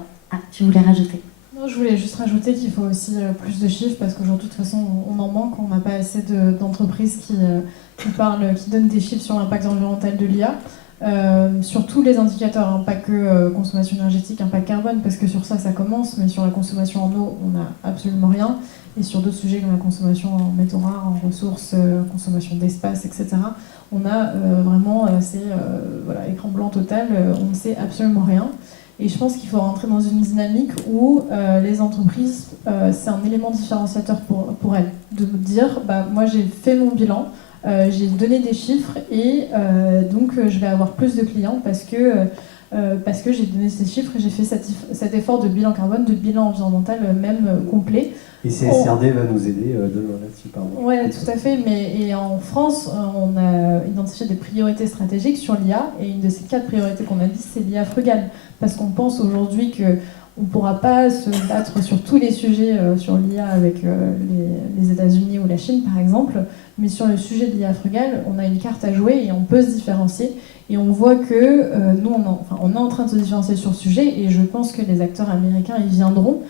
tu voulais rajouter? Non, je voulais juste rajouter qu'il faut aussi plus de chiffres parce qu'aujourd'hui, de toute façon, on en manque. On n'a pas assez d'entreprises qui donnent des chiffres sur l'impact environnemental de l'IA. Sur tous les indicateurs, hein, pas que consommation énergétique, impact carbone, parce que sur ça commence, mais sur la consommation en eau, on n'a absolument rien. Et sur d'autres sujets comme la consommation en métaux rares, en ressources, consommation d'espace, etc., on a vraiment écran blanc total, on ne sait absolument rien. Et je pense qu'il faut rentrer dans une dynamique où les entreprises, c'est un élément différenciateur pour elles, de dire, moi j'ai fait mon bilan, j'ai donné des chiffres et donc je vais avoir plus de clients parce que j'ai donné ces chiffres et j'ai fait cet effort de bilan carbone, de bilan environnemental même complet. Et CSRD va nous aider demain là-dessus, pardon. Oui, tout à fait. Et en France, on a identifié des priorités stratégiques sur l'IA et une de ces 4 priorités qu'on a dit, c'est l'IA frugale. Parce qu'on pense aujourd'hui qu'on ne pourra pas se battre sur tous les sujets sur l'IA avec les États-Unis ou la Chine, par exemple. Mais sur le sujet de l'IA frugale, on a une carte à jouer et on peut se différencier. Et on voit que nous, on est en train de se différencier sur ce sujet et je pense que les acteurs américains y viendront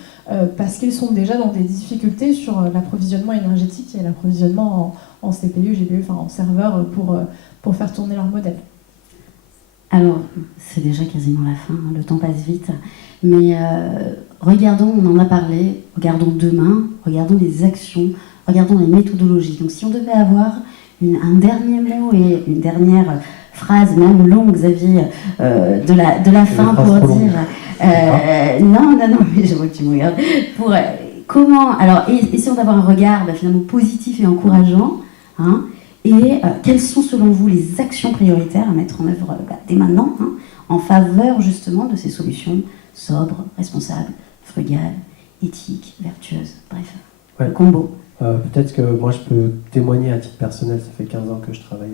parce qu'ils sont déjà dans des difficultés sur l'approvisionnement énergétique et l'approvisionnement en CPU, GPU, en serveur pour faire tourner leur modèle. Alors, c'est déjà quasiment la fin, hein, le temps passe vite, mais regardons, on en a parlé, regardons demain, regardons les actions, regardons les méthodologies. Donc si on devait avoir un dernier mot et une dernière phrase, même longue, Xavier, de la fin pour dire... non, mais je vois que tu me regardes. Pour comment... Alors, essayons d'avoir un regard finalement positif et encourageant, hein, et quelles sont selon vous les actions prioritaires à mettre en œuvre dès maintenant, hein, en faveur justement de ces solutions sobres, responsables, frugales, éthiques, vertueuses, bref, le combo. Peut-être que moi je peux témoigner à titre personnel, ça fait 15 ans que je travaille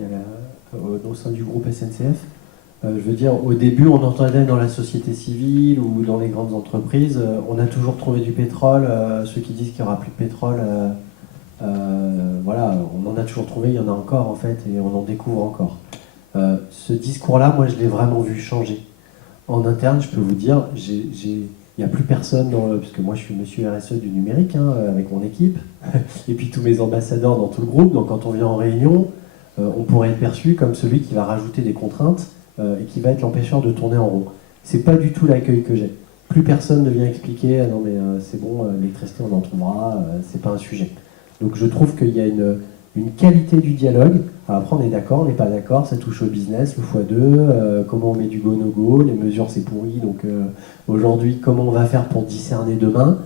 au sein du groupe SNCF. Je veux dire, au début on entendait dans la société civile ou dans les grandes entreprises, on a toujours trouvé du pétrole, ceux qui disent qu'il n'y aura plus de pétrole, voilà, on en a toujours trouvé, il y en a encore en fait, et on en découvre encore. Ce discours-là, moi je l'ai vraiment vu changer. En interne, je peux vous dire, il n'y a plus personne, puisque moi je suis monsieur RSE du numérique, hein, avec mon équipe, et puis tous mes ambassadeurs dans tout le groupe, donc quand on vient en réunion, on pourrait être perçu comme celui qui va rajouter des contraintes et qui va être l'empêcheur de tourner en rond. C'est pas du tout l'accueil que j'ai. Plus personne ne vient expliquer, non mais c'est bon, l'électricité on en trouvera, c'est pas un sujet. Donc je trouve qu'il y a une qualité du dialogue. Alors après, on est d'accord, on n'est pas d'accord, ça touche au business, le x2, comment on met du go-no-go, les mesures c'est pourri, donc aujourd'hui, comment on va faire pour discerner demain.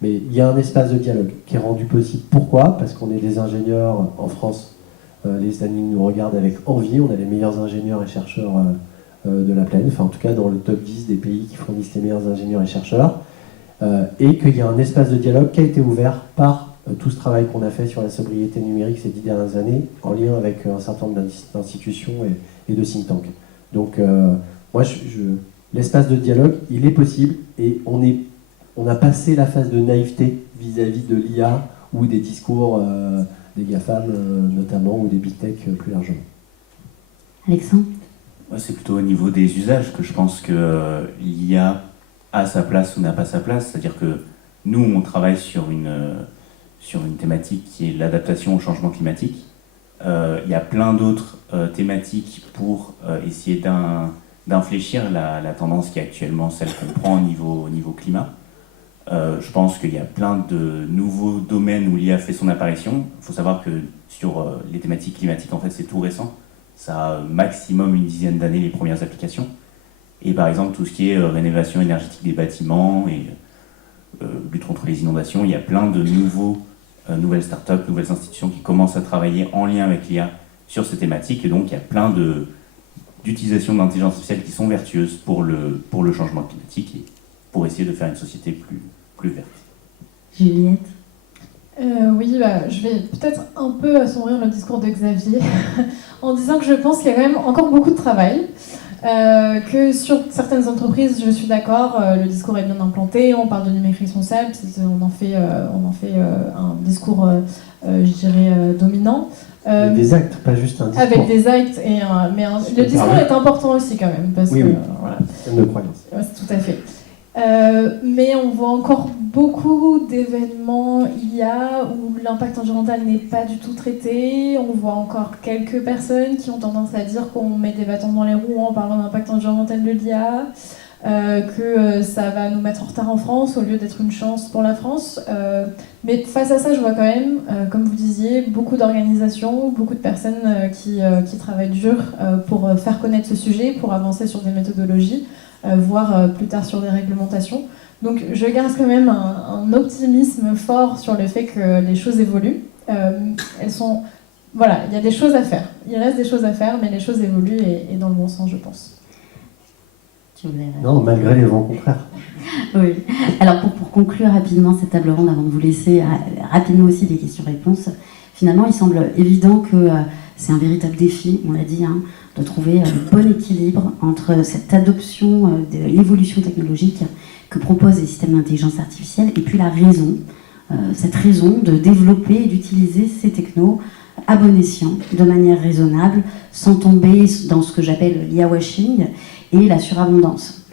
Mais il y a un espace de dialogue qui est rendu possible. Pourquoi ? Parce qu'on est des ingénieurs en France, les amis nous regardent avec envie, on a les meilleurs ingénieurs et chercheurs de la planète, enfin en tout cas dans le top 10 des pays qui fournissent les meilleurs ingénieurs et chercheurs, et qu'il y a un espace de dialogue qui a été ouvert par tout ce travail qu'on a fait sur la sobriété numérique ces 10 dernières années, en lien avec un certain nombre d'institutions et de think tanks. Donc moi, l'espace de dialogue, il est possible, et on a passé la phase de naïveté vis-à-vis de l'IA ou des discours des GAFAM notamment, ou des big tech plus largement. Alexandre ? Moi, c'est plutôt au niveau des usages que je pense que l'IA a sa place ou n'a pas sa place. C'est-à-dire que nous, on travaille sur une thématique qui est l'adaptation au changement climatique. Il y a plein d'autres thématiques pour essayer d'infléchir la tendance qui est actuellement celle qu'on prend au niveau climat. Je pense qu'il y a plein de nouveaux domaines où l'IA fait son apparition. Il faut savoir que sur les thématiques climatiques, en fait, c'est tout récent. Ça a maximum une dizaine d'années les premières applications. Et par exemple, tout ce qui est rénovation énergétique des bâtiments et lutte contre les inondations, il y a plein de nouvelles startups, nouvelles institutions qui commencent à travailler en lien avec l'IA sur ces thématiques. Et donc, il y a plein d'utilisations d'intelligence artificielle qui sont vertueuses pour le changement climatique et pour essayer de faire une société plus verte. Juliette ? Oui, je vais peut-être un peu assombrir le discours de Xavier en disant que je pense qu'il y a quand même encore beaucoup de travail, que sur certaines entreprises, je suis d'accord, le discours est bien implanté, on parle de numérique responsable, on en fait un discours, je dirais, dominant. Avec des actes, pas juste un discours. Avec des actes, le discours est important aussi quand même, parce que voilà. C'est une croyance. Ouais, tout à fait. Mais on voit encore beaucoup d'événements IA où l'impact environnemental n'est pas du tout traité. On voit encore quelques personnes qui ont tendance à dire qu'on met des bâtons dans les roues en parlant d'impact environnemental de l'IA, que ça va nous mettre en retard en France au lieu d'être une chance pour la France. Mais face à ça, je vois quand même, comme vous disiez, beaucoup d'organisations, beaucoup de personnes qui travaillent dur pour faire connaître ce sujet, pour avancer sur des méthodologies, voire plus tard sur des réglementations. Donc je garde quand même un optimisme fort sur le fait que les choses évoluent. Voilà, il y a des choses à faire. Il reste des choses à faire, mais les choses évoluent et dans le bon sens, je pense. Non, malgré les vents contraires. Oui. Alors pour conclure rapidement cette table ronde, avant de vous laisser rapidement aussi des questions-réponses, finalement il semble évident que c'est un véritable défi, on l'a dit, de trouver le bon équilibre entre cette adoption de l'évolution technologique que proposent les systèmes d'intelligence artificielle et puis la raison, cette raison de développer et d'utiliser ces technos à bon escient, de manière raisonnable, sans tomber dans ce que j'appelle l'IA-washing et la surabondance.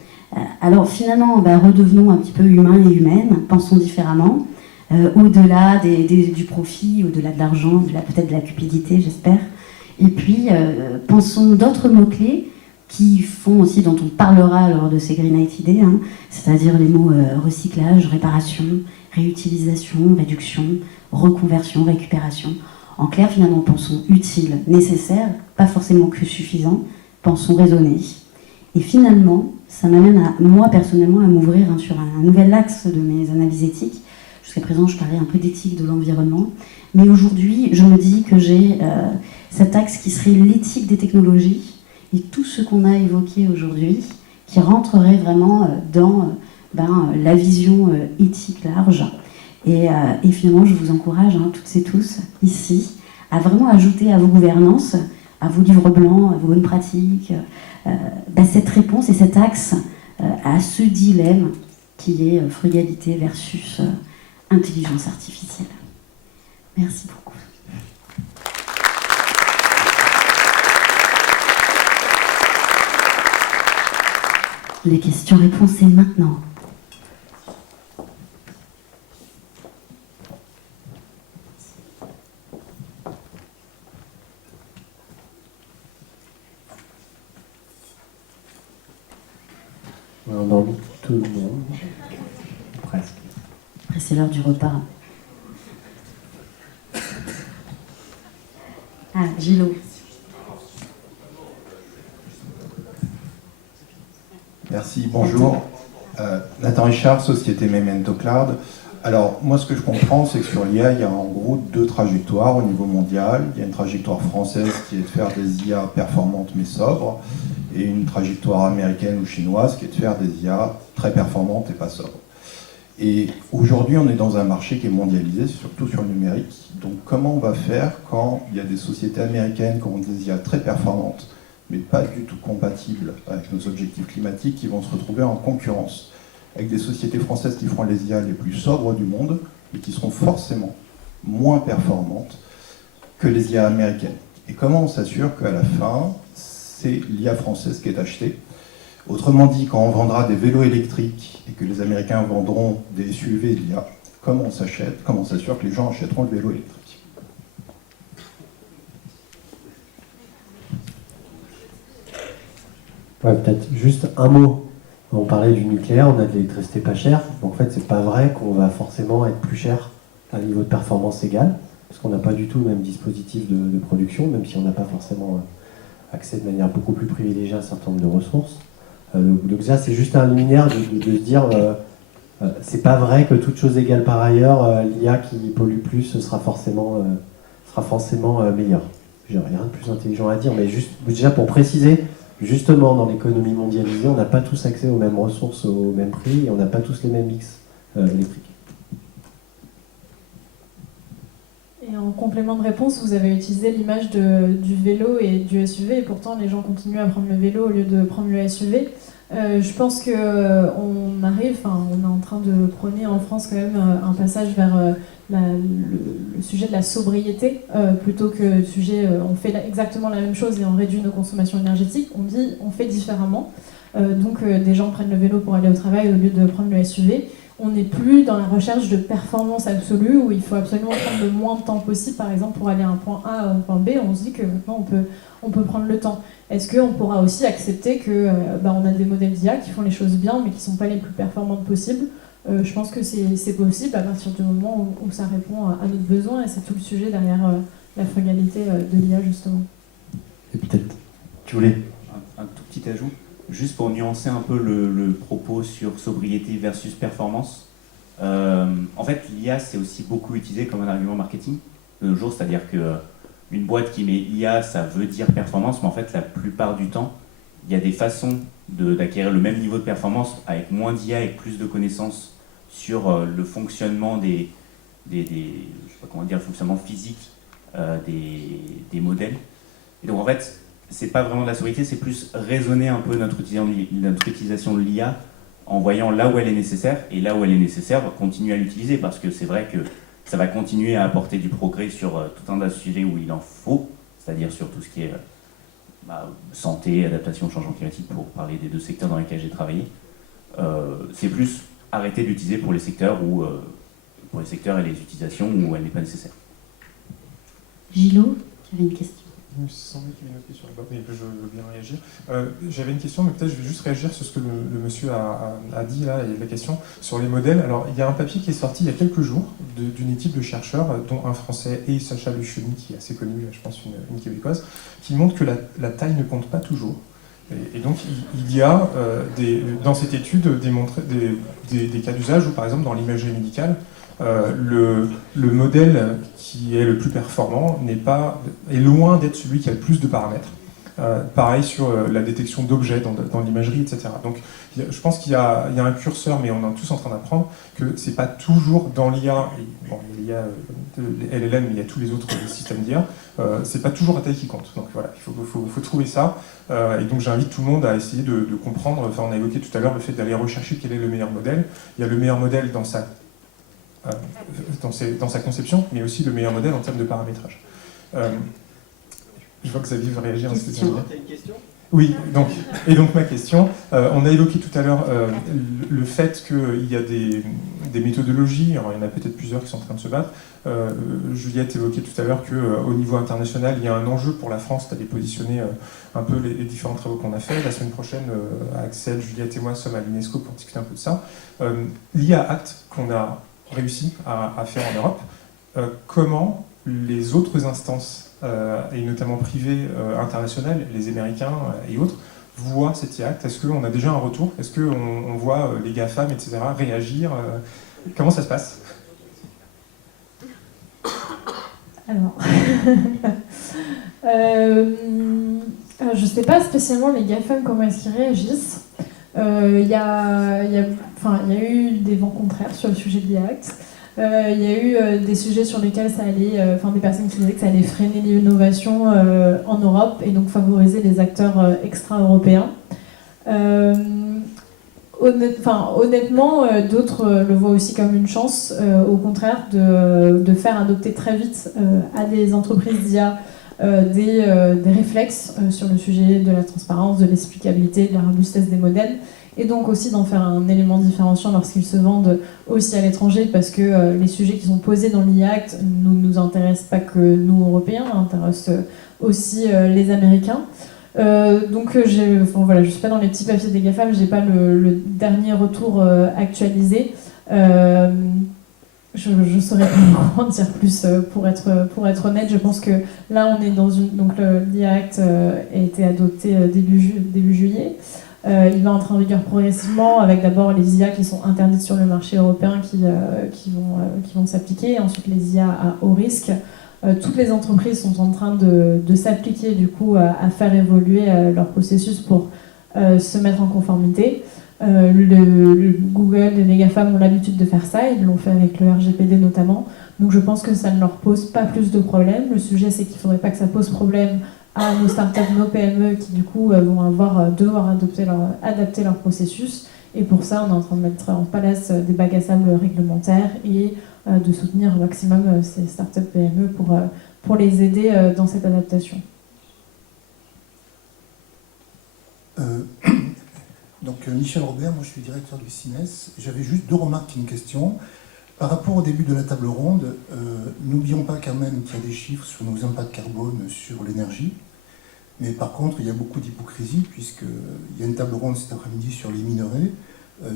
Alors finalement, redevenons un petit peu humains et humaines, pensons différemment, au-delà du profit, au-delà de l'argent, au-delà peut-être de la cupidité, j'espère. Et puis, pensons d'autres mots-clés qui font aussi, dont on parlera lors de ces Green IT Day, c'est-à-dire les mots recyclage, réparation, réutilisation, réduction, reconversion, récupération. En clair, finalement, pensons utile, nécessaire, pas forcément que suffisant, pensons raisonné. Et finalement, ça m'amène moi personnellement à m'ouvrir sur un nouvel axe de mes analyses éthiques. Jusqu'à présent, je parlais un peu d'éthique de l'environnement, mais aujourd'hui, je me dis que j'ai cet axe qui serait l'éthique des technologies et tout ce qu'on a évoqué aujourd'hui, qui rentrerait vraiment dans la vision éthique large. Et finalement, je vous encourage, toutes et tous, ici, à vraiment ajouter à vos gouvernances, à vos livres blancs, à vos bonnes pratiques, cette réponse et cet axe à ce dilemme qui est frugalité versus intelligence artificielle. Merci beaucoup. Les questions-réponses, c'est maintenant. On a endormi tout le monde. Presque. Après, c'est l'heure du repas. Ah, Gilot. Merci, bonjour. Nathan Richard, Société Memento Cloud. Alors, moi, ce que je comprends, c'est que sur l'IA, il y a en gros 2 trajectoires au niveau mondial. Il y a une trajectoire française qui est de faire des IA performantes mais sobres, et une trajectoire américaine ou chinoise qui est de faire des IA très performantes et pas sobres. Et aujourd'hui, on est dans un marché qui est mondialisé, surtout sur le numérique. Donc, comment on va faire quand il y a des sociétés américaines qui ont des IA très performantes, mais pas du tout compatibles avec nos objectifs climatiques, qui vont se retrouver en concurrence avec des sociétés françaises qui feront les IA les plus sobres du monde et qui seront forcément moins performantes que les IA américaines. Et comment on s'assure qu'à la fin, c'est l'IA française qui est achetée? Autrement dit, quand on vendra des vélos électriques et que les Américains vendront des SUV d'IA, comment on s'assure que les gens achèteront le vélo électrique? Ouais, peut-être juste un mot. On parlait du nucléaire, on a de l'électricité pas chère. Donc en fait, c'est pas vrai qu'on va forcément être plus cher à un niveau de performance égal, parce qu'on n'a pas du tout le même dispositif de production, même si on n'a pas forcément accès de manière beaucoup plus privilégiée à un certain nombre de ressources. Donc ça, c'est juste un liminaire de se dire, c'est pas vrai que toute chose égale par ailleurs, l'IA qui pollue plus sera forcément meilleure. J'ai rien de plus intelligent à dire, mais juste déjà pour préciser, justement, dans l'économie mondialisée, on n'a pas tous accès aux mêmes ressources au même prix et on n'a pas tous les mêmes mix électriques. Et en complément de réponse, vous avez utilisé l'image du vélo et du SUV, et pourtant les gens continuent à prendre le vélo au lieu de prendre le SUV. Je pense qu'on est en train de prôner en France quand même un passage vers le sujet de la sobriété, plutôt que le sujet on fait exactement la même chose et on réduit nos consommations énergétiques. On dit on fait différemment. Donc des gens prennent le vélo pour aller au travail au lieu de prendre le SUV. On n'est plus dans la recherche de performance absolue où il faut absolument prendre le moins de temps possible, par exemple pour aller à un point A ou un point B. On se dit que maintenant on peut prendre le temps. Est-ce qu'on pourra aussi accepter que on a des modèles d'IA qui font les choses bien mais qui ne sont pas les plus performantes possibles? Je pense que c'est possible à partir du moment où ça répond à notre besoin, et c'est tout le sujet derrière la frugalité de l'IA justement. Et peut-être, tu voulais Un tout petit ajout, juste pour nuancer un peu le propos sur sobriété versus performance. En fait, l'IA, c'est aussi beaucoup utilisé comme un argument marketing de nos jours, c'est-à-dire qu'une boîte qui met IA, ça veut dire performance, mais en fait, la plupart du temps, il y a des façons d'acquérir le même niveau de performance avec moins d'IA et plus de connaissances sur le fonctionnement je sais pas comment dire, le fonctionnement physique des modèles. Et donc en fait, c'est pas vraiment de la sobriété, c'est plus raisonner un peu notre utilisation de l'IA en voyant là où elle est nécessaire, et là où elle est nécessaire, continuer à l'utiliser, parce que c'est vrai que ça va continuer à apporter du progrès sur tout un tas de sujets où il en faut, c'est-à-dire sur tout ce qui est santé, adaptation au changement climatique, pour parler des 2 secteurs dans lesquels j'ai travaillé. C'est plus arrêter d'utiliser pour les secteurs et les utilisations où elle n'est pas nécessaire. Gilot, tu avais une question. Il me semblait qu'il y avait une autre question là-bas, mais je veux bien réagir. J'avais une question, mais peut-être je vais juste réagir sur ce que le monsieur a dit là, et la question sur les modèles. Alors, il y a un papier qui est sorti il y a quelques jours d'une équipe de chercheurs, dont un Français et Sacha Lucheny, qui est assez connu, je pense une Québécoise, qui montre que la taille ne compte pas toujours. Et donc, il y a dans cette étude des cas d'usage où, par exemple, dans l'imagerie médicale, le modèle qui est le plus performant est loin d'être celui qui a le plus de paramètres. Pareil sur la détection d'objets dans l'imagerie, etc. Donc je pense qu'il y a un curseur, mais on est tous en train d'apprendre que c'est pas toujours dans l'IA, bon, il y a LLM, mais il y a tous les autres systèmes d'IA, c'est pas toujours la taille qui compte. Donc voilà, il faut trouver ça. Et donc j'invite tout le monde à essayer de comprendre, enfin on a évoqué tout à l'heure le fait d'aller rechercher quel est le meilleur modèle. Il y a le meilleur modèle dans sa conception, mais aussi le meilleur modèle en termes de paramétrage. Je vois que Xavier veut réagir. Question. Tu as une question ? Oui, donc ma question, on a évoqué tout à l'heure le fait qu'il y a des méthodologies, alors il y en a peut-être plusieurs qui sont en train de se battre. Juliette évoquait tout à l'heure qu'au niveau international, il y a un enjeu pour la France d'aller positionner un peu les différents travaux qu'on a fait. La semaine prochaine, Axel, Juliette et moi sommes à l'UNESCO pour discuter un peu de ça. L'IA Act qu'on a réussi à faire en Europe, comment les autres instances, et notamment privées internationales, les Américains et autres, voient cet IACT? Est-ce qu'on a déjà un retour? Est-ce qu'on voit les GAFAM, etc., réagir? Comment ça se passe? Alors, je ne sais pas spécialement les GAFAM comment est-ce qu'ils réagissent. Il y a eu des vents contraires sur le sujet de l'IACT. Il y a eu des sujets sur lesquels ça allait, des personnes qui disaient que ça allait freiner l'innovation en Europe et donc favoriser les acteurs extra-européens. Honnêtement, d'autres le voient aussi comme une chance, au contraire, de faire adopter très vite à des entreprises d'IA des réflexes sur le sujet de la transparence, de l'explicabilité, de la robustesse des modèles, et donc aussi d'en faire un élément différenciant lorsqu'ils se vendent aussi à l'étranger, parce que les sujets qui sont posés dans l'IACT ne nous intéressent pas que nous, Européens, intéressent aussi les Américains. Je suis pas dans les petits papiers des GAFAM, j'ai pas le dernier retour actualisé. Je saurais pas en dire plus pour être honnête. Je pense que là on est dans l'IACT a été adopté début juillet. Il va entrer en vigueur progressivement avec d'abord les IA qui sont interdites sur le marché européen qui vont s'appliquer, et ensuite les IA à haut risque. Toutes les entreprises sont en train de s'appliquer du coup à faire évoluer leur processus pour se mettre en conformité. Le Google et les GAFAM ont l'habitude de faire ça, ils l'ont fait avec le RGPD notamment, donc je pense que ça ne leur pose pas plus de problèmes. Le sujet, c'est qu'il ne faudrait pas que ça pose problème à nos startups, nos PME qui du coup vont devoir adapter leur processus, et pour ça on est en train de mettre en place des bacs à sable réglementaires et de soutenir au maximum ces startups PME pour les aider dans cette adaptation. Donc Michel Robert, moi je suis directeur du CINES. J'avais juste 2 remarques et une question. Par rapport au début de la table ronde, n'oublions pas quand même qu'il y a des chiffres sur nos impacts carbone sur l'énergie. Mais par contre, il y a beaucoup d'hypocrisie, puisqu'il y a une table ronde cet après-midi sur les minerais,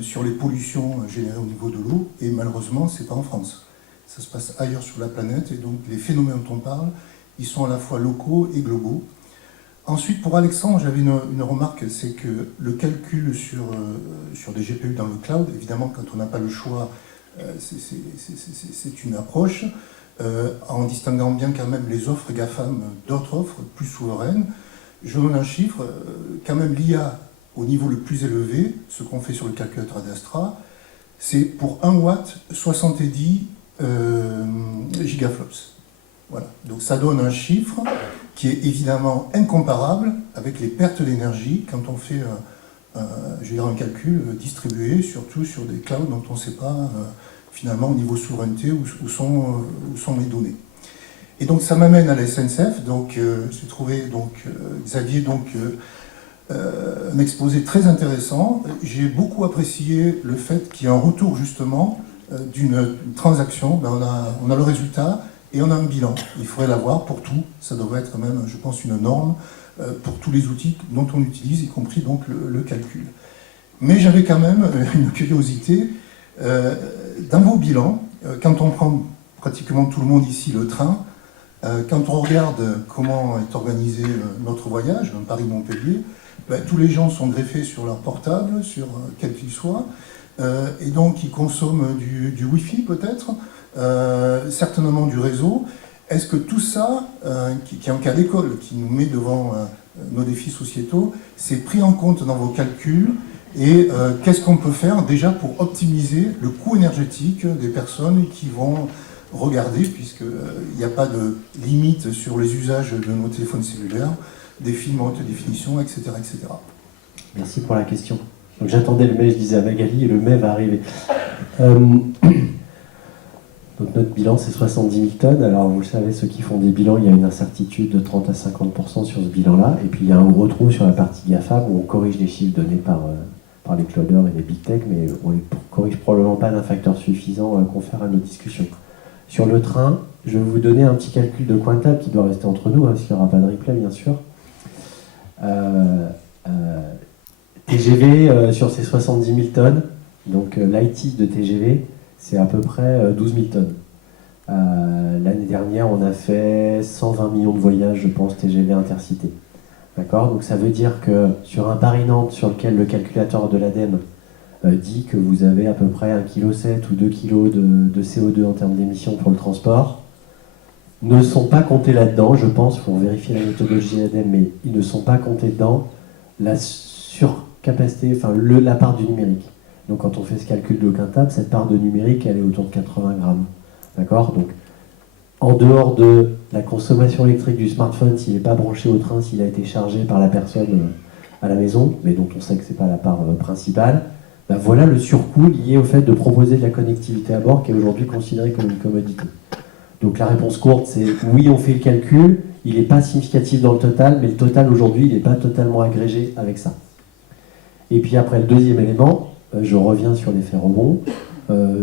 sur les pollutions générées au niveau de l'eau, et malheureusement, ce n'est pas en France. Ça se passe ailleurs sur la planète, et donc les phénomènes dont on parle, ils sont à la fois locaux et globaux. Ensuite, pour Alexandre, j'avais une remarque, c'est que le calcul sur des GPU dans le cloud, évidemment, quand on n'a pas le choix, c'est une approche, en distinguant bien quand même les offres GAFAM d'autres offres plus souveraines. Je donne un chiffre, quand même l'IA au niveau le plus élevé, ce qu'on fait sur le calculateur d'Astra, c'est pour 1 watt 70 gigaflops. Voilà. Donc ça donne un chiffre qui est évidemment incomparable avec les pertes d'énergie quand on fait un calcul distribué, surtout sur des clouds dont on ne sait pas finalement au niveau souveraineté où sont les données. Et donc ça m'amène à la SNCF. Donc j'ai trouvé Xavier un exposé très intéressant. J'ai beaucoup apprécié le fait qu'il y ait un retour justement d'une transaction. On a le résultat et on a un bilan. Il faudrait l'avoir pour tout. Ça devrait être même, je pense, une norme pour tous les outils dont on utilise, y compris donc le calcul. Mais j'avais quand même une curiosité. Dans vos bilans, quand on prend pratiquement tout le monde ici le train, quand on regarde comment est organisé notre voyage, Paris-Montpellier, tous les gens sont greffés sur leur portable, sur quel qu'il soit, et donc ils consomment du Wi-Fi peut-être, certainement du réseau. Est-ce que tout ça, qui est un cas d'école, qui nous met devant nos défis sociétaux, c'est pris en compte dans vos calculs? Et qu'est-ce qu'on peut faire déjà pour optimiser le coût énergétique des personnes qui vont regarder, puisqu'il n'y a pas de limite sur les usages de nos téléphones cellulaires, des films en haute définition, etc., etc. Merci pour la question. Donc j'attendais le mai, je disais à Magali, et le mai va arriver. Donc notre bilan, c'est 70 000 tonnes. Alors vous le savez, ceux qui font des bilans, il y a une incertitude de 30 à 50% sur ce bilan-là. Et puis il y a un gros trou sur la partie GAFAM où on corrige les chiffres donnés par les clouders et les big tech, mais on ne les corrige probablement pas d'un facteur suffisant confère à nos discussions. Sur le train, je vais vous donner un petit calcul de coin de table qui doit rester entre nous, parce qu'il n'y aura pas de replay, bien sûr. TGV sur ces 70 000 tonnes, donc l'IT de TGV, c'est à peu près 12 000 tonnes. L'année dernière, on a fait 120 millions de voyages, je pense, TGV Intercité. D'accord? Donc ça veut dire que sur un Paris-Nantes sur lequel le calculateur de l'ADEME dit que vous avez à peu près 1,7 kg ou 2 kg de CO2 en termes d'émissions pour le transport, ne sont pas comptés là-dedans, je pense, pour vérifier la méthodologie ADEME, mais ils ne sont pas comptés dedans la surcapacité, enfin la part du numérique. Donc quand on fait ce calcul de quintable, cette part de numérique, elle est autour de 80 grammes. D'accord? Donc en dehors de la consommation électrique du smartphone, s'il n'est pas branché au train, s'il a été chargé par la personne à la maison, mais dont on sait que ce n'est pas la part principale, ben voilà le surcoût lié au fait de proposer de la connectivité à bord qui est aujourd'hui considérée comme une commodité. Donc la réponse courte, c'est oui, on fait le calcul, il n'est pas significatif dans le total, mais le total aujourd'hui, il n'est pas totalement agrégé avec ça. Et puis après, le deuxième élément, je reviens sur l'effet rebond.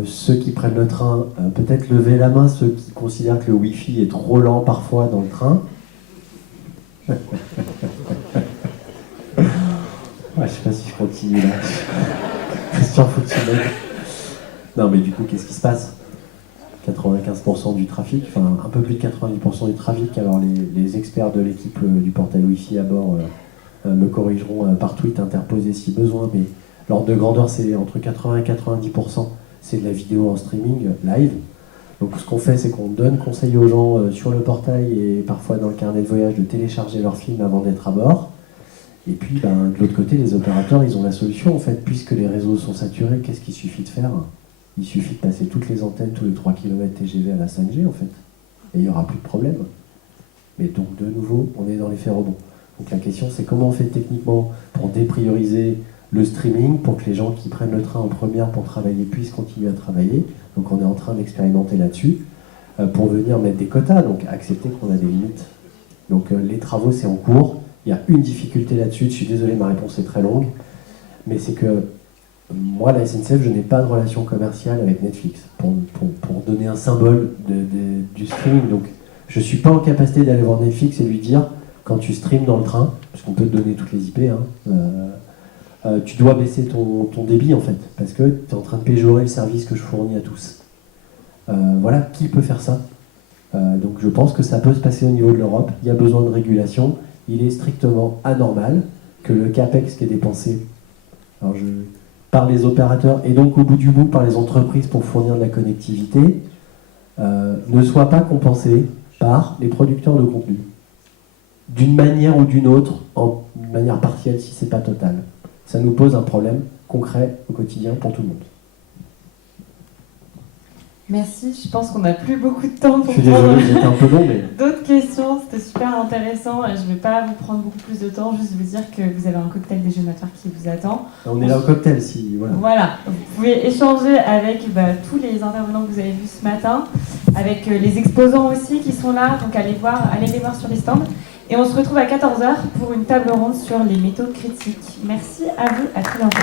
Ceux qui prennent le train, peut-être lever la main, ceux qui considèrent que le Wi-Fi est trop lent parfois dans le train. Je ne sais pas si je continue là. Christian, faut que tu m'aides. Non, mais du coup, qu'est-ce qui se passe? 95% du trafic, enfin un peu plus de 90% du trafic. Alors les experts de l'équipe du portail Wi-Fi à bord me corrigeront par tweet interposé si besoin, mais l'ordre de grandeur, c'est entre 80 et 90%. C'est de la vidéo en streaming live. Donc ce qu'on fait, c'est qu'on donne conseil aux gens sur le portail et parfois dans le carnet de voyage de télécharger leur film avant d'être à bord. Et puis de l'autre côté, les opérateurs, ils ont la solution en fait, puisque les réseaux sont saturés, qu'est-ce qu'il suffit de faire? Il suffit de passer toutes les antennes tous les 3 km TGV à la 5G en fait. Et il n'y aura plus de problème. Mais donc de nouveau, on est dans l'effet rebond. Donc la question, c'est comment on fait techniquement pour déprioriser le streaming, pour que les gens qui prennent le train en première pour travailler puissent continuer à travailler. Donc on est en train d'expérimenter là-dessus, pour venir mettre des quotas, donc accepter qu'on a des limites. Donc les travaux, c'est en cours. Il y a une difficulté là-dessus, je suis désolé, ma réponse est très longue, mais c'est que moi, la SNCF, je n'ai pas de relation commerciale avec Netflix, pour donner un symbole du streaming. Donc je ne suis pas en capacité d'aller voir Netflix et lui dire, quand tu streames dans le train, parce qu'on peut te donner toutes les IP, tu dois baisser ton débit en fait, parce que tu es en train de péjorer le service que je fournis à tous. Voilà, qui peut faire ça? Donc je pense que ça peut se passer au niveau de l'Europe, il y a besoin de régulation, il est strictement anormal que le CAPEX qui est dépensé par les opérateurs et donc au bout du bout par les entreprises pour fournir de la connectivité ne soit pas compensé par les producteurs de contenu. D'une manière ou d'une autre, en manière partielle si c'est pas total. Ça nous pose un problème concret au quotidien pour tout le monde. Merci, je pense qu'on n'a plus beaucoup de temps pour Je suis désolé, j'étais un peu long, mais... d'autres questions. C'était super intéressant. Je ne vais pas vous prendre beaucoup plus de temps, juste vous dire que vous avez un cocktail déjeunatoire qui vous attend. On est là au cocktail, si... Voilà. Vous pouvez échanger avec tous les intervenants que vous avez vus ce matin, avec les exposants aussi qui sont là, donc allez les voir sur les stands. Et on se retrouve à 14h pour une table ronde sur les métaux critiques. Merci à vous, à très bientôt.